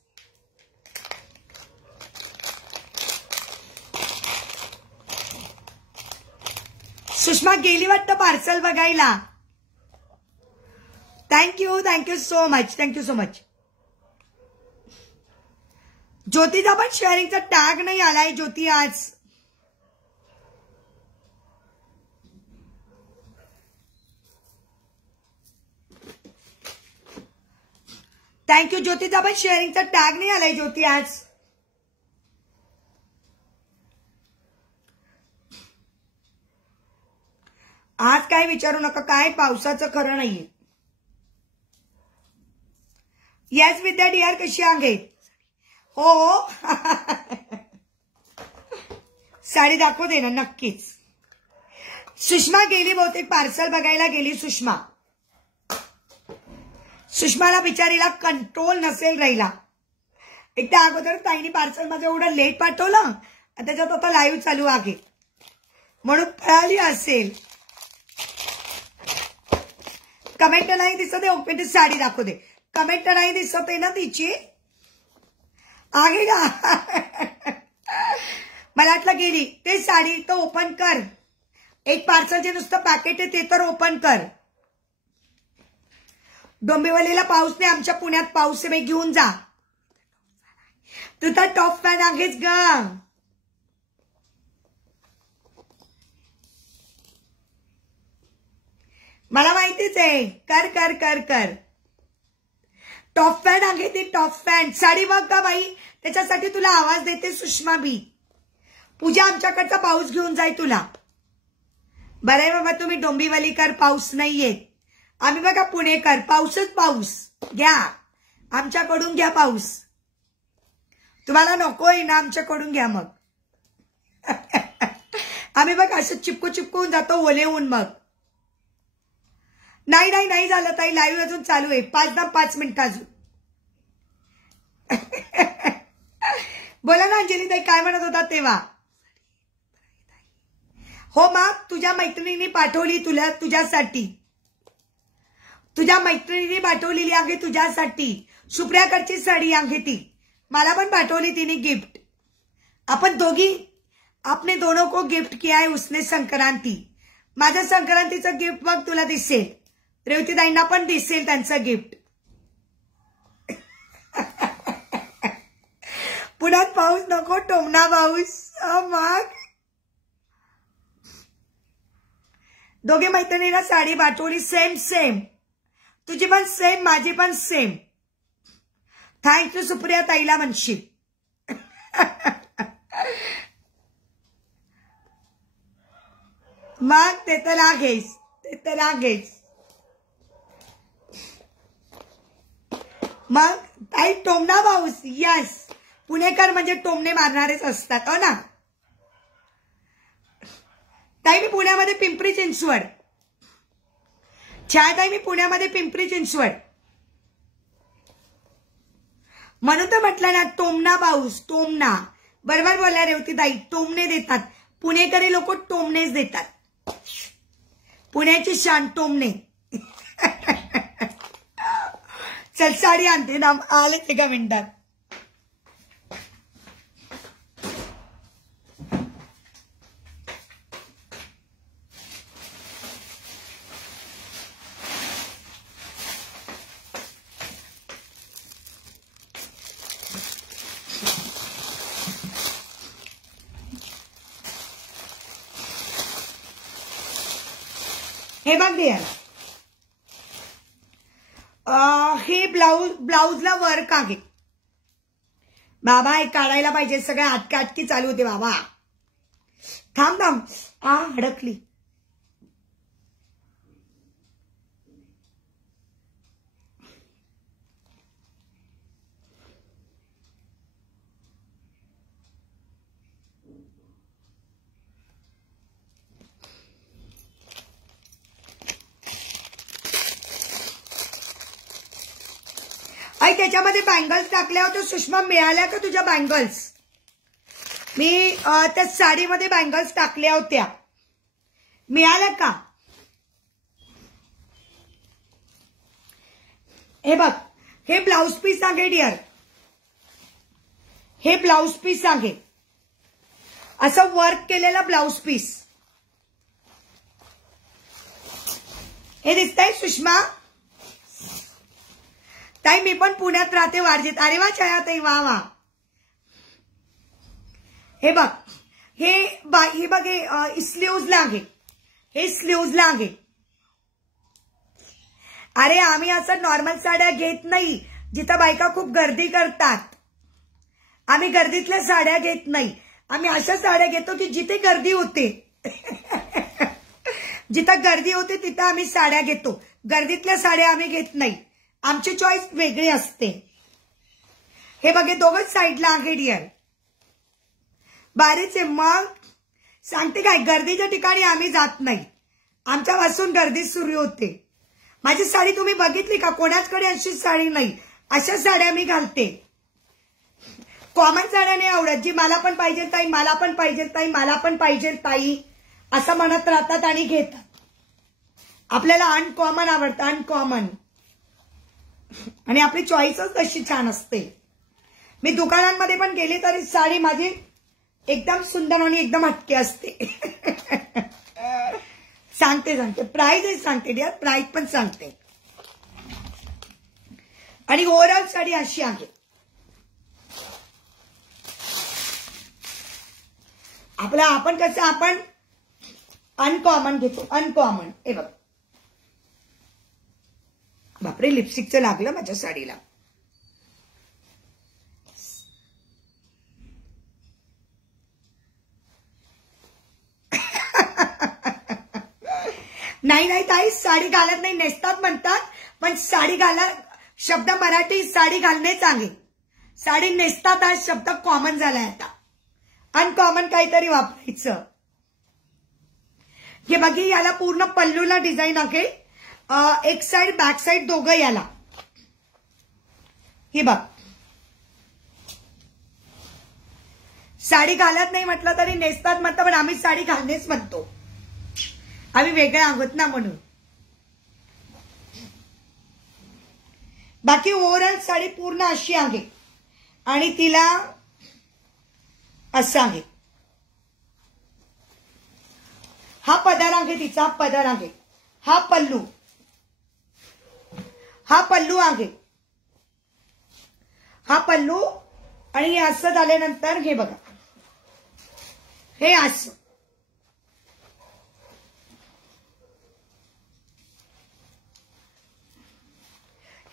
सुषमा गेली वाटतं पार्सल बघायला. Thank you so much, thank you so much. ज्योतीचा पण शेअरिंगचा टॅग नाही आलाय ज्योती आज. थँक्यू ज्योतीचा पण शेअरिंगचा टॅग नाही आलाय ज्योती आज. आज काय विचारू नका, काय पावसाचं खरं नाहीये. येस विद्या डिअर कशी आहे? हो साडी दाखवू दे ना नक्कीच. सुषमा गेली बहुतेक पार्सल बघायला गेली सुषमा. सुषमाला बिचारीला कंट्रोल नसेल राहिला. एकदा अगोदर ताईने पार्सल माझं एवढं लेट पाठवलं आणि त्याच्यात आता लाईव्ह चालू आहे म्हणून पळाली असेल. कमेंट नाही दिसत आहे. ओके साडी दाखवू दे. कमेंट नाही दिसत आहे ना तिची, आहे का? मला वाटलं गेली. ते साडी तर ओपन कर. एक पार्सल जे नुसतं पॅकेट आहे ते तर ओपन कर. डोंबिवलीला पाऊस नाही, आमच्या पुण्यात पाऊस आहे. घेऊन जा. तू तर टॉप फॅन आहेस ग. मला माहितीच आहे. कर कर कर कर. टॉप फॅन आहे ती, टॉप फॅन. साडी बघ का बाई, त्याच्यासाठी तुला आवाज देते सुषमा बी. पूजा आमच्याकडचा पाऊस घेऊन जाय तुला. बरं आहे बाबा, तुम्ही डोंबिवलीकर, पाऊस नाही येत. आम्ही बघा पुणेकर, पाऊसच पाऊस. घ्या आमच्याकडून, घ्या पाऊस. तुम्हाला नकोय ना, आमच्याकडून घ्या मग. आम्ही बघा असं चिपकू चिपकून जातो ओले होऊन. मग नाही नाही नाही झालं ताई, लाईव्ह अजून चालू आहे. 5 मिनिटं अजून. बोला ना अंजली ताई, काय म्हणत होता तेव्हा? हो मग तुझ्या मैत्रिणीने पाठवली तुला, तुझ्यासाठी. तुझ्या मैत्रिणीने पाठवलेली आहे तुझ्यासाठी. सुप्रियाकडची साडी आहे ती. मला पण पाठवली तिने गिफ्ट. आपण दोघी, आपने दोनों को गिफ्ट किया है उसने संक्रांती. माझं संक्रांतीचं गिफ्ट बघ तुला दिसेल. रेवतीताईंना पण दिसेल त्यांचं गिफ्ट. पुण्यात पाऊस नको, टोमणा पाऊस. मग दोघे मैत्रिणीला साडी पाठवली. Same same. तुझी पण सेम, माझी पण सेम. थँक्यू सुप्रिया ताईला म्हणशील. मग ते तर लागेच, ते तर लागेच. मग ताई टोमणा पाऊस. यस, पुणेकर म्हणजे टोमणे मारणारेच असतात, हो ना ताई. मी पुण्यामध्ये पिंपरी चिंचवड. छाया ताई, मी पुण्यामध्ये पिंपरी चिंचवड. म्हणून तर म्हटलं ना टोमणा पाऊस. टोमणा बरोबर बोलल्या रेवती ताई. टोमणे देतात पुणेकरी लोक, टोमणेच देतात. पुण्याची शान टोमणे. चल साडी आणते ना, आले एका मिनिटात. हे बघ यार, हे ब्लाऊजला वर्क आहे बाबा. हे काढायला पाहिजे, सगळं आटकी चालू होते बाबा. थांब थांब, अडकली. त्याच्यामध्ये बँगल्स टाकल्या होत्या सुषमा, मिळाल्या का तुझ्या बँगल्स? मी त्या साडीमध्ये बँगल्स टाकल्या होत्या, मिळाल्या का? हे बघ, हे ब्लाउज पीस आहे डिअर, हे ब्लाउज पीस आहे, असं वर्क केलेला ब्लाउज पीस. हे दिसतंय सुषमा ताई? मी पण पुण्यात राहते, वारजेत. अरे वा छाया ताई, वा वा. हे बघ, हे बघ, हे स्लीव्हजला आहे, हे स्लीव्हजला आहे. अरे आम्ही असं नॉर्मल साड्या घेत नाही जिथं बायका खूप गर्दी करतात. आम्ही गर्दीतल्या साड्या घेत नाही. आम्ही अशा साड्या घेतो की जिथे गर्दी होते. जिथं गर्दी होते तिथं आम्ही साड्या घेतो. गर्दीतल्या साड्या आम्ही घेत नाही. आमची चॉईस वेगळी असते. हे बघे, दोघंच साईडला आहे डिअर. बारीचे मग सांगते काय, गर्दीच्या ठिकाणी आम्ही जात नाही. आमच्यापासून गर्दी सुरू होते. माझी साडी तुम्ही बघितली का? कोणाचकडे अशी साडी नाही. अशा साड्या मी घालते. कॉमन साड्या नाही आवडत, जी मला पण पाहिजे ताई, मला पण पाहिजे ताई, मला पण पाहिजे ताई असं म्हणत राहतात आणि घेतात. आपल्याला अनकॉमन आवडतं, अनकॉमन. आणि आपली चॉईसच तशी छान असते. मी दुकानांमध्ये पण गेले तरी साडी माझी एकदम सुंदर आणि एकदम हटके असते. सांगते प्राइस सांगते डिअर, प्राइस पण सांगते. आणि ओव्हरऑल साडी अशी आहे. आपण कसं आपण अनकॉमन घेतो, अनकॉमन. हे बघ, बापरे, लिपस्टिकचं लागलं माझ्या साडीला. नाही ताई, साडी घालत नाही, नेसतात म्हणतात. पण साडी घाला शब्द मराठी, साडी घालणेच आहे. साडी नेसतात हा शब्द कॉमन झालाय आता. अनकॉमन काहीतरी वापरायचं. हे बघी, याला पूर्ण पल्लूला डिझाईन आहे. एक साइड बॅक साइड दोघं याला. हे बघ, साडी घालत नाही म्हटलं तरी नेसतात म्हणतात, पण आम्ही साडी घालणेच म्हणतो. आम्ही वेगळे आहोत ना म्हणून. बाकी ओव्हरऑल साडी पूर्ण अशी आहे आणि तिला असं आहे. हा पदर आहे तिचा, पदर आहे. हा पल्लू, हा पल्लू आहे. हा पल्लू. आणि हे असं झाल्यानंतर हे बघा, हे असं.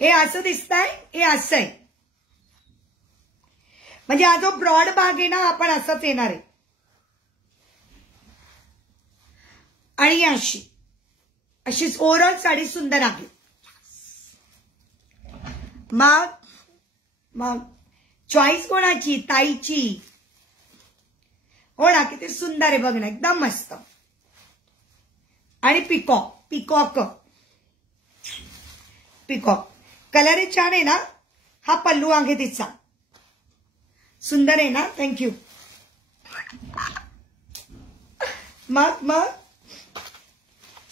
हे असं दिसतंय, हे असं आहे. म्हणजे हा जो ब्रॉड भाग आहे ना, आपण असंच येणार आहे. आणि अशीच ओव्हरऑल साडी सुंदर आहे. मग चॉईस कोणाची? ताईची. हो ना, किती सुंदर आहे बघ ना, एकदम मस्त. आणि पिकॉक कलर आहे, छान आहे ना. हा पल्लू आहे तिचा, सुंदर आहे ना. थँक्यू. मग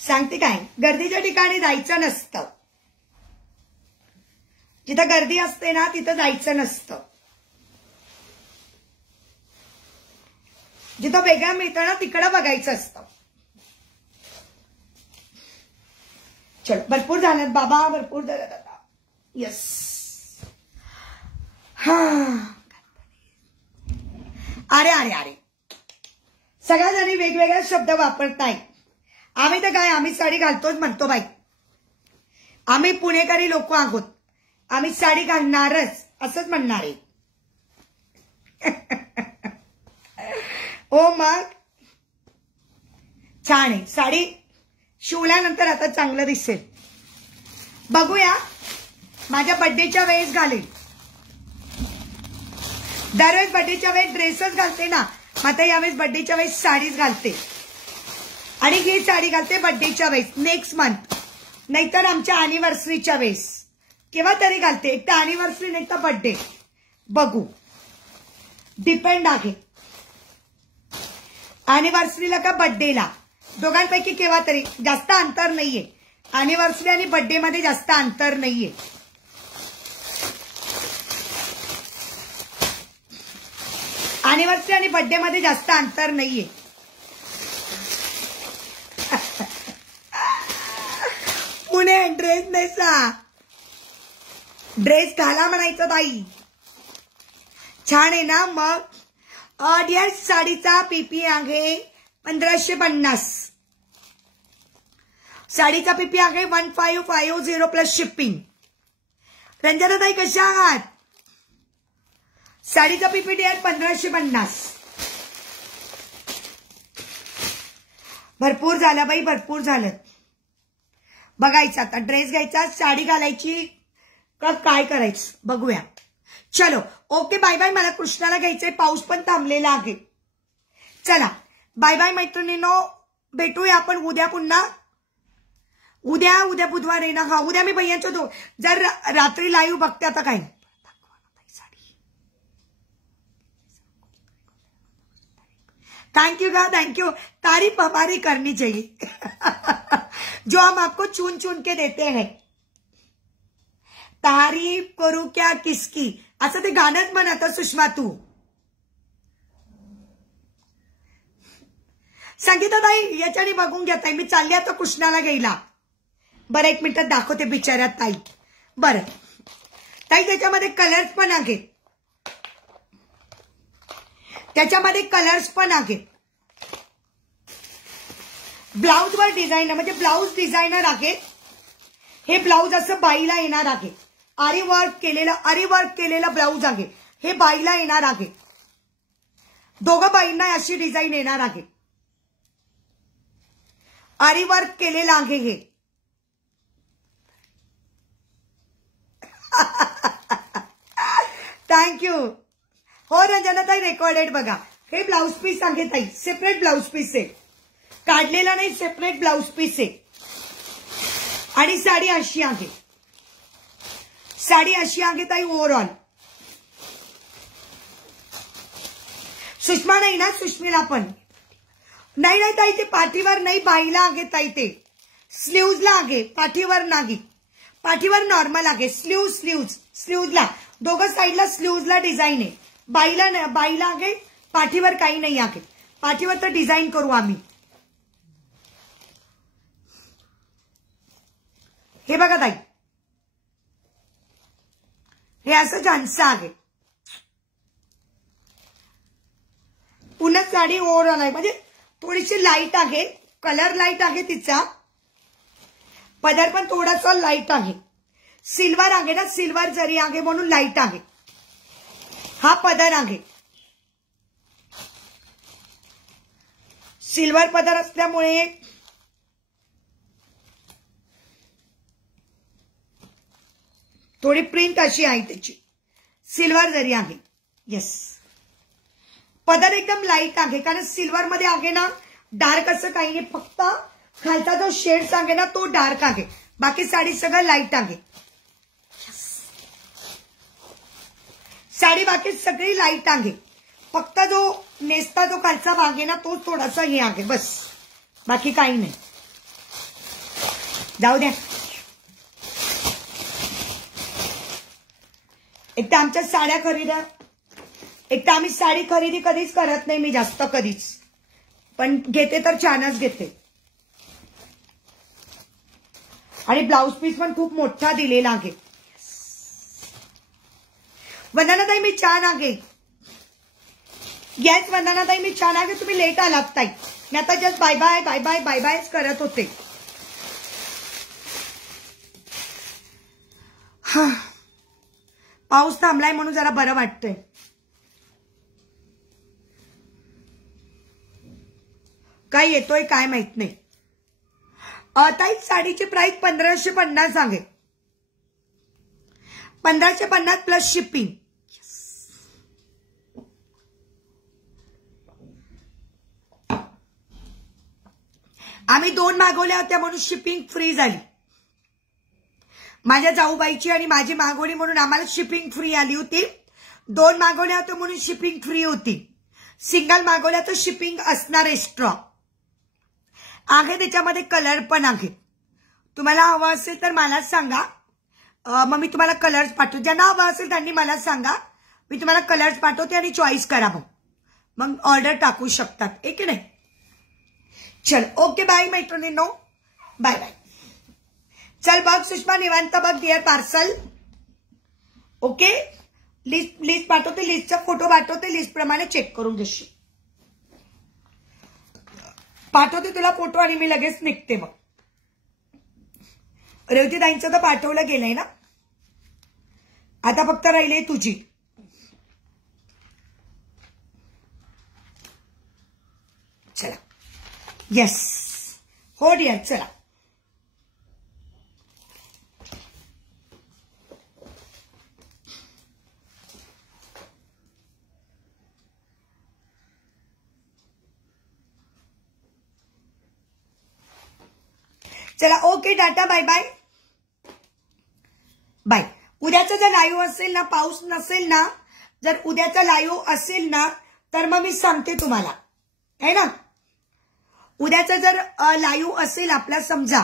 सांगते काय, गर्दीच्या ठिकाणी जायचं नसतं. जिथं गर्दी असते ना तिथं जायचं नसतं. जिथं वेगळं मिळतं ना तिकडं बघायचं असतं. चलो, भरपूर झालं बाबा, भरपूर झालं दादा. यस. हा, अरे सगळ्या जणी वेगवेगळे शब्द वापरताय. आम्ही तर काय, आम्ही साडी घालतोच म्हणतो बाई. आम्ही पुणेकरी लोक आहोत, आम्ही साडी घालणारच असंच म्हणणार आहे. हो मग छान आहे. साडी शिवल्यानंतर आता चांगलं दिसेल. बघूया, माझ्या बर्थडेच्या वेळेस घालेल. दरवेळेस बर्थडेच्या वेळेस ड्रेसच घालते ना, आता यावेळेस बर्थडेच्या वेळेस साडीच घालते. आणि ही साडी घालते बर्थडेच्या वेळेस, नेक्स्ट मंथ, नाहीतर आमच्या अॅनिव्हर्सरीच्या वेळेस केव्हा तरी घालते. एक तर अॅनिव्हर्सरी नाही तर बर्थडे, बघू, डिपेंड आहे. अॅनिव्हर्सरीला का बर्थडेला, दोघांपैकी केव्हा तरी. जास्त अंतर नाहीये, अॅनिव्हर्सरी आणि बर्थडे मध्ये जास्त अंतर नाहीये. अॅनिव्हर्सरी आणि बर्थडे मध्ये जास्त अंतर नाहीये. पुणे ड्रेस नेसा, ड्रेस घाला म्हणायचं ताई. छान आहे ना. मग ऑडियन्स साडीचा पीपी आहे 1550. साडीचा पीपी आहे 1550 प्लस शिपिंग. रंजनाताई कशा आहात? साडीचा पीपी डिअर 1550. भरपूर झालं बाई, भरपूर झालं. बघायचं आता, ड्रेस घ्यायचा, साडी घालायची का काय करायचं बघूया. चलो ओके, बाय बाय. मला कृष्णाला घ्यायचंय, पाऊस पण थांबलेला आहे. चला बाय बाय मैत्रिणींनो, भेटूया आपण उद्या पुन्हा. उद्या बुधवार आहे ना. हा, उद्या मी भैयांच्या जर रात्री लाईव्ह बघते आता काय. थैंक यू गा, थैंक यू. तारीफ हमारी करनी चाहिए. जो हम आपको चुन चुन के देते हैं. तारीफ करू क्या किसकी, असं ते गाणंच म्हणत सुषमा तू. संगीताताई याच्याने बघून घ्या ताई, मी चालली आता कृष्णाला घ्यायला. बरं, एक मिनिटात दाखवते बिचाऱ्यात ताई. बरं ताई, त्याच्यामध्ये कलर्स पण आहेत, त्याच्यामध्ये कलर्स पण आहेत. ब्लाउज वर डिझायनर म्हणजे ब्लाउज डिझायनर आहे. हे ब्लाउज असं बाईला येणार आहे. आरी वर्क केलेला ब्लाउज आहे. हे बाईला येणार आहे. दोघं बाईंना अशी डिझाईन येणार आहे. आरी वर्क केलेला आहे हे. थँक्यू. हो रंजनाताई, रेकॉर्डेड बघा. हे ब्लाउज पीस आहे ताई, सेपरेट ब्लाउज पीस आहे, काढलेला नाही, सेपरेट ब्लाउज पीस आहे. आणि साडी अशी आहे, साडी अशी आहे ताई ओव्हरऑल. सुषमा नाही ना, सुष्मिला पण नाही. नाही ताई, ते पाठीवर नाही, बाईला आहे ताई. ते स्लीव्हजला आहे, पाठीवर नाही. पाठीवर नॉर्मल आहे. स्लीव्हजला दोघं साईडला स्लीव्हजला डिझाईन आहे. बाईला आहे, पाठीवर काही नाही आहे. पाठीवर तर डिझाईन करू आम्ही. हे बघा ताई, हे असं छानसं आहे. पुन्हा साडी ओव्हरऑल आहे, म्हणजे थोडीशी लाईट आहे, कलर लाईट आहे तिचा. पदर पण थोडासा लाईट आहे. सिल्वर आहे ना, सिल्वर जरी आहे म्हणून लाईट आहे. हा पदर आहे, सिल्वर पदर असल्यामुळे थोडी प्रिंट अशी आहे त्याची. सिल्वर जरी आहे. येस, पदर एकदम लाईट आहे, कारण सिल्वर मध्ये आहे ना, डार्क असं काही नाही. फक्त खालचा जो शेड्स आहे ना, तो डार्क आहे. बाकी साडी सगळं लाईट आहे. साडी बाकी सगळी लाईट आहे. फक्त जो नेसता जो खालचा भाग आहे ना, तो थोडासा हे आहे बस, बाकी काही नाही. जाऊ द्या. एक तर आमच्या साड्या एक तर आम्ही साडी खरेदी कधीच करत नाही, मी जास्त कधीच, पण घेते तर छानच घेते. आणि ब्लाउज पीस पण खूप मोठा दिलेला आहे. वंदनाताई मी छान आहे. येस वंदनाताई मी छान आहे. तुम्ही लेट आलात ताई, मी आता just bye bye bye bye bye बायच करत होते. पाऊस थांबलाय म्हणून जरा बरं वाटतंय. काय येतोय काय माहित नाही. ताई साडीची प्राइस 1550 आहे. 1550 प्लस शिपिंग. आम्ही 2 मागवल्या होत्या म्हणून शिपिंग फ्री झाली. माझ्या जाऊबाईची आणि माझी मागवली म्हणून आम्हाला शिपिंग फ्री आली होती. 2 मागवल्या होत्या म्हणून शिपिंग फ्री होती. सिंगल मागवल्या तर शिपिंग असणार एक्स्ट्रा आहे. त्याच्यामध्ये कलर पण आहे. तुम्हाला हवं असेल तर मला सांगा. मग मी तुम्हाला कलर्स पाठवते. ज्यांना हवं असेल त्यांनी मला सांगा. मी तुम्हाला कलर्स पाठवते आणि चॉईस करा. मग ऑर्डर टाकू शकतात. आहे की नाही. चल ओके बाय मैत्रिणींनो. Bye bye. चल बघ सुषमा निवांत बघ डिअर पार्सल. ओके लिस्ट पाठवते. लिस्टचा फोटो पाठवते. लिस्ट प्रमाणे चेक करून घेशील. पाठवते तुला फोटो आणि मी लगेच निघते. मग रेवतीताईंचं तर पाठवलं गेलंय ना. आता फक्त राहिली तुझी. चला येस हो डिअर चला. चला okay tata bye bye bye. उद्याचा जर लाईव्ह असेल ना पाऊस नसेल ना जर उद्याचा लाईव्ह असेल ना तर मग मी सांगते तुम्हाला है ना. उद्याचा जर लाईव्ह असेल आपला समजा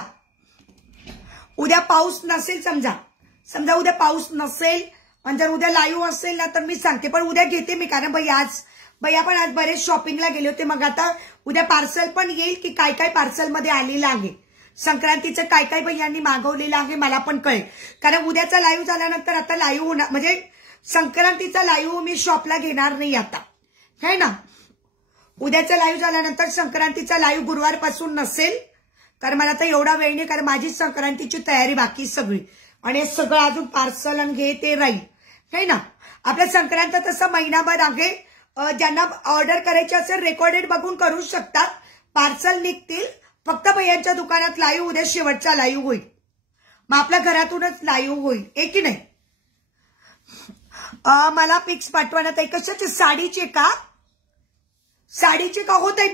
उद्या पाऊस नसेल समजा उद्या पाऊस नसेल आणि जर उद्या लाईव्ह असेल ना तर मी सांगते. पण उद्या घेते मी कारण भैया पण आज बरेच शॉपिंगला गेले होते. मग आता उद्या पार्सल पण येईल की काय काय पार्सल मध्ये आलेलं आहे. संक्रांतीचं काय काय भैयांनी मागवलेलं आहे मला पण कळेल. कारण उद्याचा लाईव्ह झाल्यानंतर आता लाईव्ह होणार म्हणजे संक्रांतीचा लाईव्ह मी शॉपला घेणार नाही आता है ना. उद्याचा लाईव्ह झाल्यानंतर संक्रांतीचा लाईव्ह गुरुवारपासून नसेल. कारण मला तर एवढा वेळ नाही कारण माझी संक्रांतीची तयारी बाकी सगळी आणि हे सगळं अजून पार्सल आणि हे ते राहील है ना. आपल्या संक्रांत तसं महिनाभर आहे. ज्यांना ऑर्डर करायची असेल रेकॉर्डेड बघून करू शकतात. पार्सल निघतील. फक्त भैयांच्या दुकानात लाईव्ह उद्या शेवटचा लाईव्ह होईल. मग आपल्या घरातूनच लाईव्ह होईल एक की नाही. मला पिक्स पाठवण्यात कशाचे साडीचे का होत आहे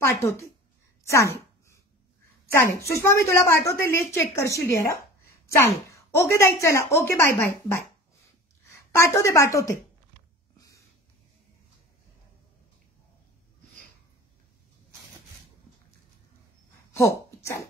पाठवते चालेल सुषमा मी तुला पाठवते. लिस्ट चेक करशील यार. चालेल ओके ताई चला ओके बाय बाय बाय. पाठवते हो चालेल.